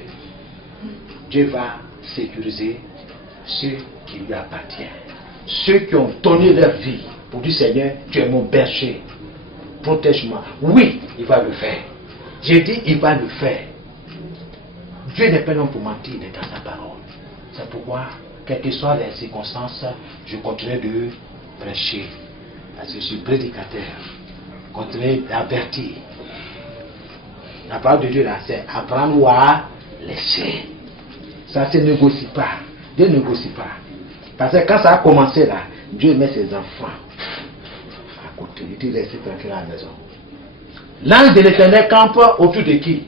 Dieu va sécuriser ceux qui lui appartiennent. Ceux qui ont donné leur vie pour dire Seigneur, tu es mon berger. Protège-moi. Oui, il va le faire. J'ai dit, il va le faire. Dieu n'est pas un homme pour mentir, il est dans sa parole. C'est pourquoi, quelles que soient les circonstances, je continue de prêcher. Parce que je suis prédicateur. Continuer d'avertir. La parole de Dieu là, c'est apprendre ou à laisser. Ça ne se négocie pas. Dieu ne négocie pas. Parce que quand ça a commencé là, Dieu met ses enfants à côté. Il dit restez tranquille à la maison. L'ange de l'Éternel campe autour de qui?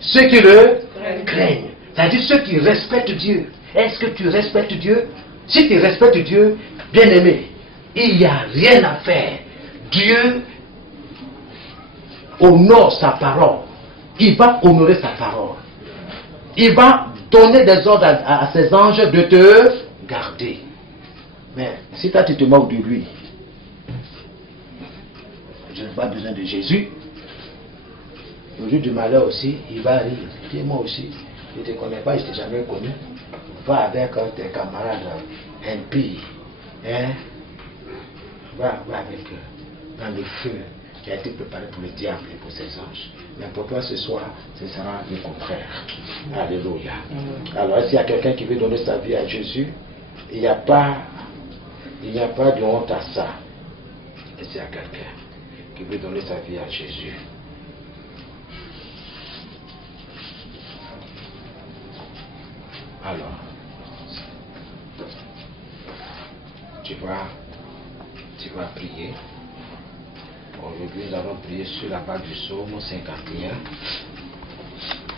Ceux qui le craignent. C'est-à-dire ceux qui respectent Dieu. Est-ce que tu respectes Dieu? Si tu respectes Dieu, bien aimé, il n'y a rien à faire. Dieu honore sa parole. Il va honorer sa parole. Il va donner des ordres à ses anges de te garder. Mais si toi tu te moques de lui, je n'ai pas besoin de Jésus. Le jour du malheur aussi, il va rire. Dis moi aussi, je ne te connais pas, je ne t'ai jamais connu. Va avec tes camarades impies. Hein? Va avec eux dans le feu qui a été préparé pour le diable et pour ses anges. Mais pour toi ce soir, ce sera le contraire. Alléluia. Alors, s'il y a quelqu'un qui veut donner sa vie à Jésus, il n'y a pas de honte à ça. Et s'il y a quelqu'un qui veut donner sa vie à Jésus, alors, tu vas prier. Aujourd'hui, nous allons prier sur la base du psaume 51.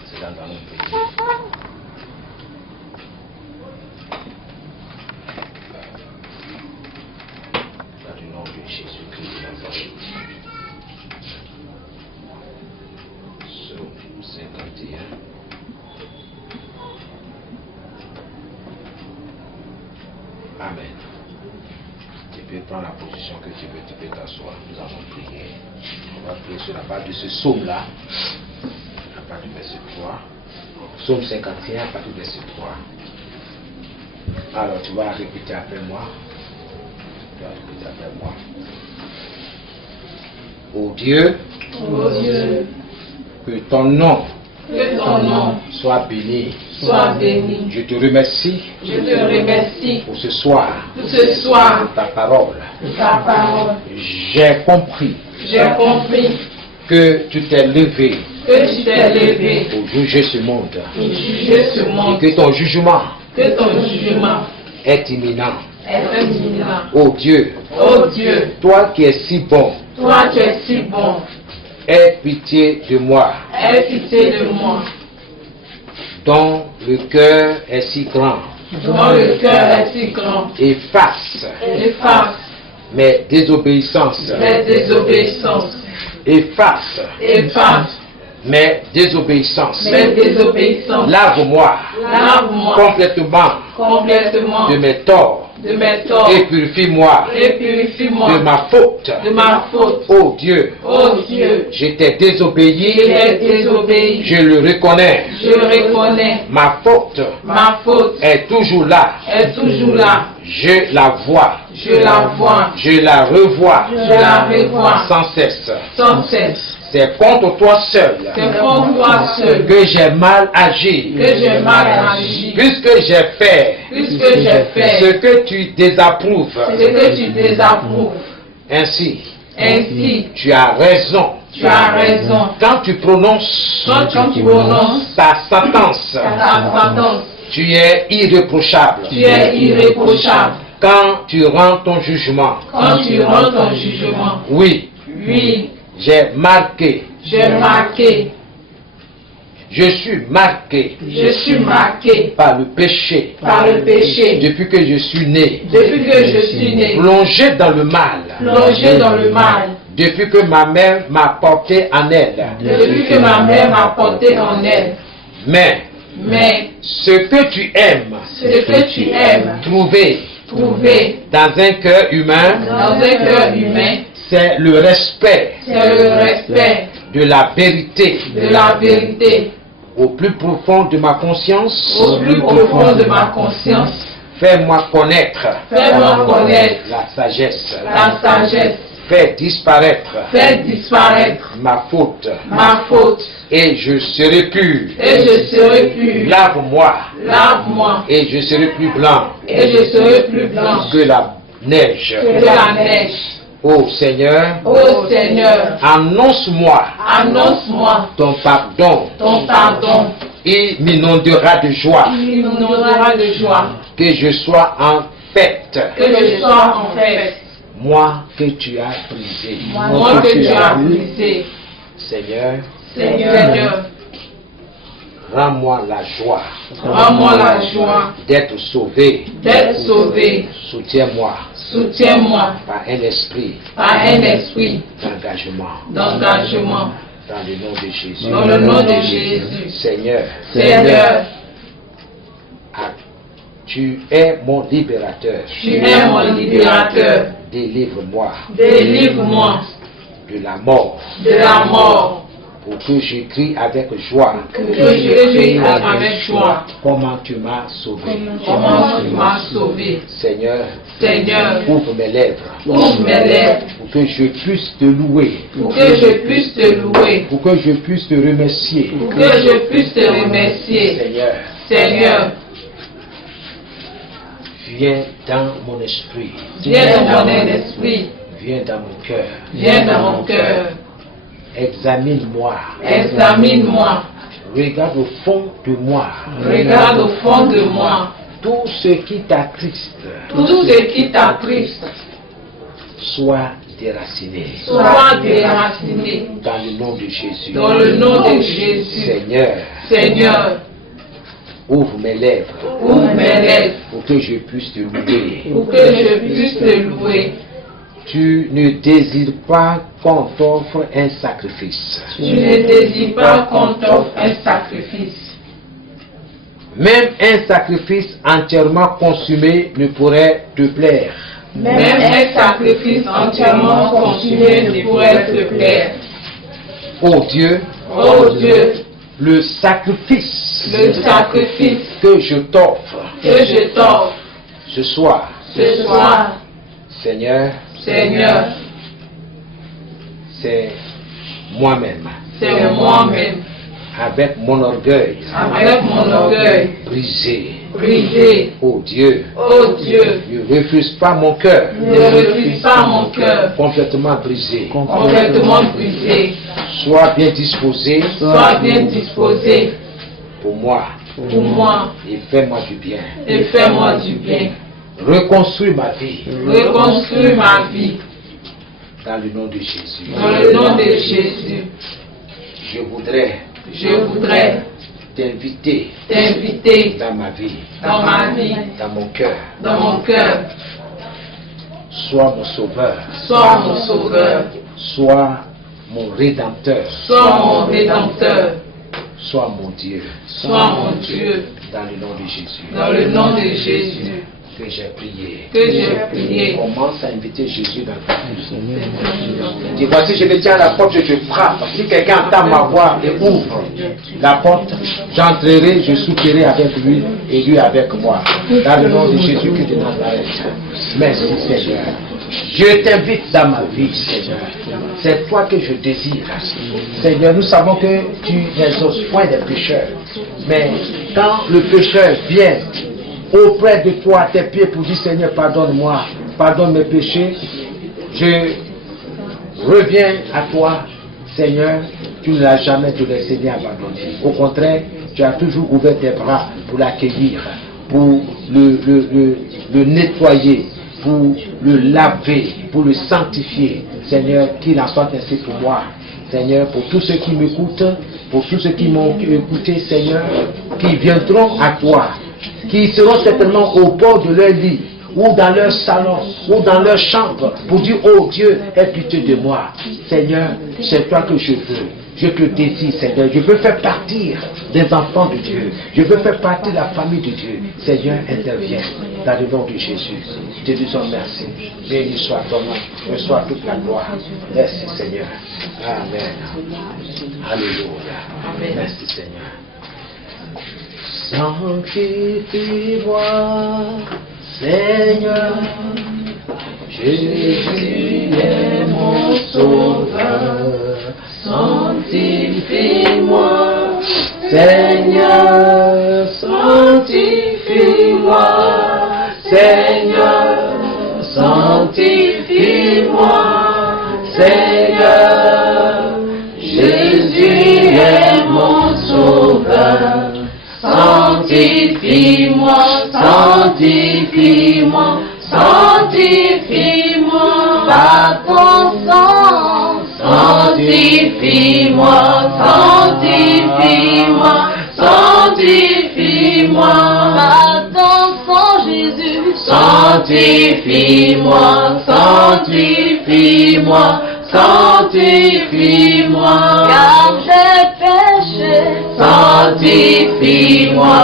C'est là que nous allons prier. Dans le nom de Jésus-Christ de Nazareth. Psaume 51. Amen. Tu peux prendre la position que tu veux, tu peux t'asseoir. Nous allons prier. On va prier sur la base de ce psaume-là, à partir du verset 3. Psaume 51, à partir du verset 3. Alors tu vas répéter après moi. Tu vas répéter après moi. Ô Dieu, que ton nom soit béni. Sois béni. Je te remercie. Je te remercie Pour ce soir. pour ce soir. Ta parole. Ta parole. J'ai compris J'ai compris que tu t'es levé que tu t'es levé pour juger ce monde. pour juger ce Et monde. que ton jugement Que ton jugement est imminent. est imminent. Ô Dieu, Ô Dieu, toi qui es si bon, toi tu es si bon. aie pitié de moi, Aie pitié de moi. dont le cœur est si grand. Dont le cœur est si grand. Efface Efface mes désobéissances. mes désobéissances. Efface Efface mes désobéissances. mes désobéissances. Lave-moi Lave-moi complètement complètement de mes torts de mes torts et purifie-moi et purifie-moi de ma faute. de ma faute. Ô Dieu, Ô Dieu, je t'ai désobéi, j'ai désobéi. je le reconnais. Je reconnais Ma faute ma faute est toujours là. est toujours là. Je la vois, Je la vois, je la revois je la revois sans cesse. sans cesse. C'est contre toi seul C'est contre toi seul que j'ai mal agi, que j'ai mal agi. puisque j'ai fait Puisque j'ai ce fait que tu désapprouves. ce que tu désapprouves. Ainsi, Ainsi, tu as raison. tu as raison. Quand tu prononces Quand tu prononces ta sentence, ta sentence, tu es irréprochable. tu es irréprochable. Quand tu rends ton jugement, Quand tu rends ton jugement, oui, oui, j'ai marqué, j'ai marqué, je suis marqué je suis marqué par le péché par le péché. depuis que je suis né, Depuis que je suis né, plongé dans le mal, plongé dans le mal. depuis que ma mère m'a porté en elle. Depuis que ma mère m'a porté en elle. Mais Mais ce que tu aimes ce que tu aimes trouver trouver dans un cœur humain, dans un cœur humain, c'est le respect c'est le respect de la vérité de la vérité. au plus profond de ma conscience. Au plus profond de ma conscience, Fais-moi connaître fais-moi connaître la sagesse. la sagesse. Fais disparaître Fais disparaître ma faute ma faute. et je serai pur. Et je serai plus. Lave-moi Lave-moi. et je serai plus blanc Et je serai plus blanc que la neige. que la neige. Ô Seigneur, Ô Seigneur, annonce-moi annonce-moi ton pardon. ton pardon. Il m'inondera de joie. Il nous donnera de joie. Que je sois en fête. Que je sois en fête. Moi que tu as brisé. Moi que tu as brisé. Seigneur, Seigneur, rends-moi la joie rends-moi la joie d'être sauvé. d'être sauvé. Soutiens-moi Soutiens-moi par un esprit par un esprit d'engagement. d'engagement. Dans le nom de Jésus. Dans le nom de Jésus. Seigneur, Seigneur, tu es mon libérateur. tu es mon libérateur. Délivre-moi Délivre-moi de la mort de la mort. pour que je crie avec joie. Que je crie avec joie. Comment tu m'as sauvé. Comment tu m'as sauvé. Seigneur, Seigneur, ouvre mes lèvres ouvre mes lèvres pour que je puisse te louer, pour que je puisse te louer. pour que je puisse te remercier. Pour que je puisse te remercier. Seigneur, Seigneur, viens dans mon esprit, viens dans mon esprit. viens dans mon cœur, Viens dans mon cœur. examine-moi, Examine-moi. regarde au fond de moi, Regarde au fond de moi. tout ce qui t'attriste, Tout ce qui t'attriste soit déraciné. soit déraciné. Dans le nom de Jésus. Dans le nom de Jésus. Seigneur, Seigneur, ouvre mes lèvres ouvre mes lèvres pour que je puisse te louer. pour que je puisse te louer. Tu ne désires pas qu'on t'offre un sacrifice. Tu ne désires pas qu'on t'offre un sacrifice. Même un sacrifice entièrement consumé ne pourrait te plaire. Même un sacrifice entièrement consumé ne pourrait te plaire. Ô Dieu, Oh Dieu, le sacrifice le sacrifice que je t'offre que je t'offre ce soir, ce soir, Seigneur, Seigneur, c'est moi-même, c'est moi-même, avec mon orgueil avec mon orgueil brisé. brisé. Ô Dieu, Oh Dieu, ne refuse pas mon cœur ne refuse pas mon cœur complètement brisé. complètement brisé. Sois bien disposé Sois bien disposé pour moi pour moi et fais-moi du bien. et fais-moi du bien. Reconstruis ma vie Reconstruis ma vie dans le nom de Jésus. dans le nom de Jésus. Je Je voudrais t'inviter t'inviter dans ma vie, dans ma vie, dans mon cœur. dans mon cœur. Sois mon sauveur, Sois mon sauveur, sois mon rédempteur, sois mon rédempteur, sois mon Dieu. sois mon Dieu. Dans le nom de Jésus Dans le nom de Jésus que j'ai prié. que j'ai prié. Commence à inviter Jésus dans ta vie. Dis, voici, je me tiens à la porte, je frappe. Si quelqu'un entend ma voix et ouvre la porte, j'entrerai, je souffrirai avec lui et lui avec moi. Dans le nom de Jésus-Christ de Nazareth. Merci Seigneur. Je t'invite dans ma vie, Seigneur. C'est toi que je désire. Seigneur, nous savons que tu n'exauces point des pécheurs. Mais quand le pécheur vient auprès de toi, à tes pieds, pour dire Seigneur, pardonne-moi, pardonne mes péchés, je reviens à toi, Seigneur. Tu ne l'as jamais te laissé ni abandonné. Au contraire, tu as toujours ouvert tes bras pour l'accueillir, pour le nettoyer, pour le laver, pour le sanctifier. Seigneur, qu'il en soit ainsi pour moi. Seigneur, pour tous ceux qui m'écoutent, pour tous ceux qui m'ont écouté, Seigneur, qui viendront à toi, qui seront certainement au bord de leur lit, ou dans leur salon, ou dans leur chambre, pour dire, oh Dieu, aie pitié de moi. Seigneur, c'est toi que je veux. Je te désire, Seigneur. Je veux faire partir des enfants de Dieu. Je veux faire partie de la famille de Dieu. Seigneur, interviens dans le nom de Jésus. Te disons merci. Béni soit ton nom. Reçois toute la gloire. Merci, Seigneur. Amen. Alléluia. Merci, Seigneur. Sanctifie-moi, Seigneur. Jésus est mon sauveur. Sanctifie-moi, Seigneur, sanctifie-moi, Seigneur, sanctifie-moi, Seigneur, Jésus est mon sauveur. Sanctifie-moi, sanctifie-moi, sanctifie-moi, par ton sang. Sanctifie-moi, sanctifie-moi, sanctifie-moi, par ton sang Jésus. Sanctifie-moi, sanctifie-moi, sanctifie-moi, car j'ai péché. Sanctifie-moi,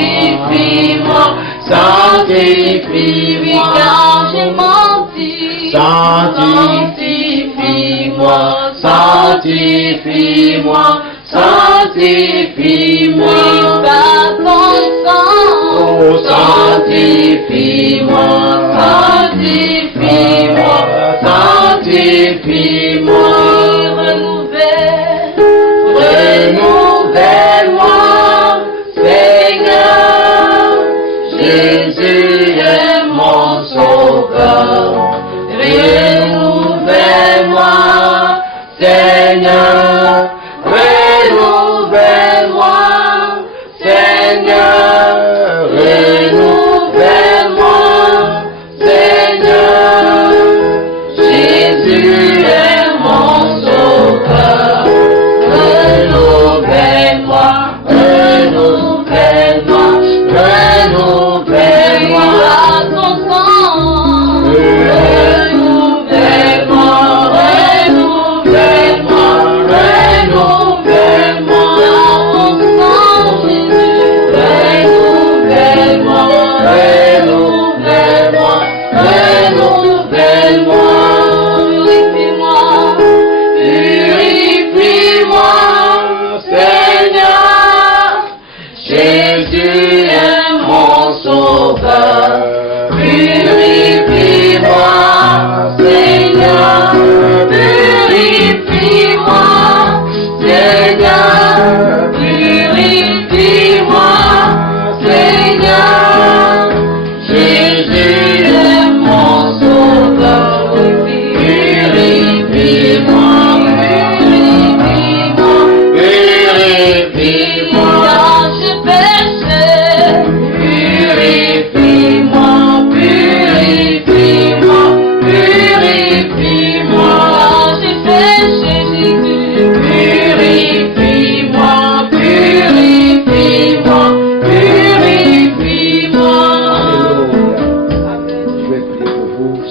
sanctifie-moi, sanctifie-moi, car j'ai menti. Sanctifie-moi, sanctifie-moi, sanctifie-moi, par ton sang. Oh, sanctifie-moi, sanctifie-moi, sanctifie-moi, renouvelle-moi, Seigneur, Jésus est mon sauveur. Renouvelle-moi, Seigneur, renouvelle-moi, Seigneur, renouvelle-moi, Seigneur, Jésus est mon sauveur. Renouvelle-moi, renouvelle-moi, renouvelle-moi, à ton sang.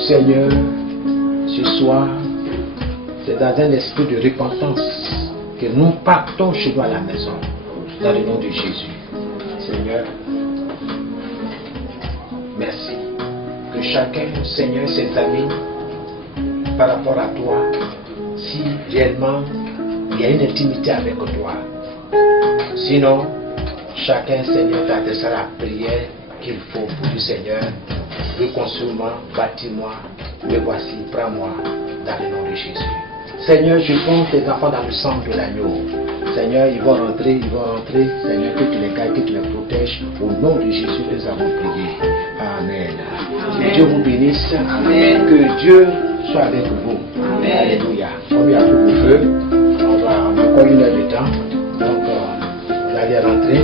Seigneur, ce soir, c'est dans un esprit de repentance que nous partons chez nous à la maison, dans le nom de Jésus. Seigneur, merci. Que chacun, Seigneur, s'examine par rapport à toi, si réellement il y a une intimité avec toi. Sinon, chacun, Seigneur, t'adressera la prière qu'il faut pour le Seigneur. Reconstruis-moi, bâtis-moi, me voici, prends-moi dans le nom de Jésus. Seigneur, je compte tes enfants dans le sang de l'agneau. Seigneur, ils vont rentrer. Seigneur, que tu les gardes, que tu les protèges. Au nom de Jésus, nous avons prié. Amen. Que Dieu vous bénisse. Amen. Que Dieu soit avec vous. Alléluia. Comme il y a tout le feu, on a encore 1 heure de temps. Donc, vous allez rentrer.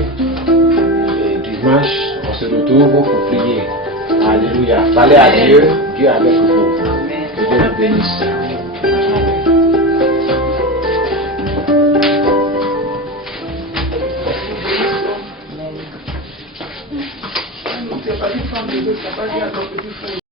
Et dimanche, on se retrouve pour prier. Alléluia. Parlez à Dieu, Dieu avec vous. Que Dieu vous bénisse.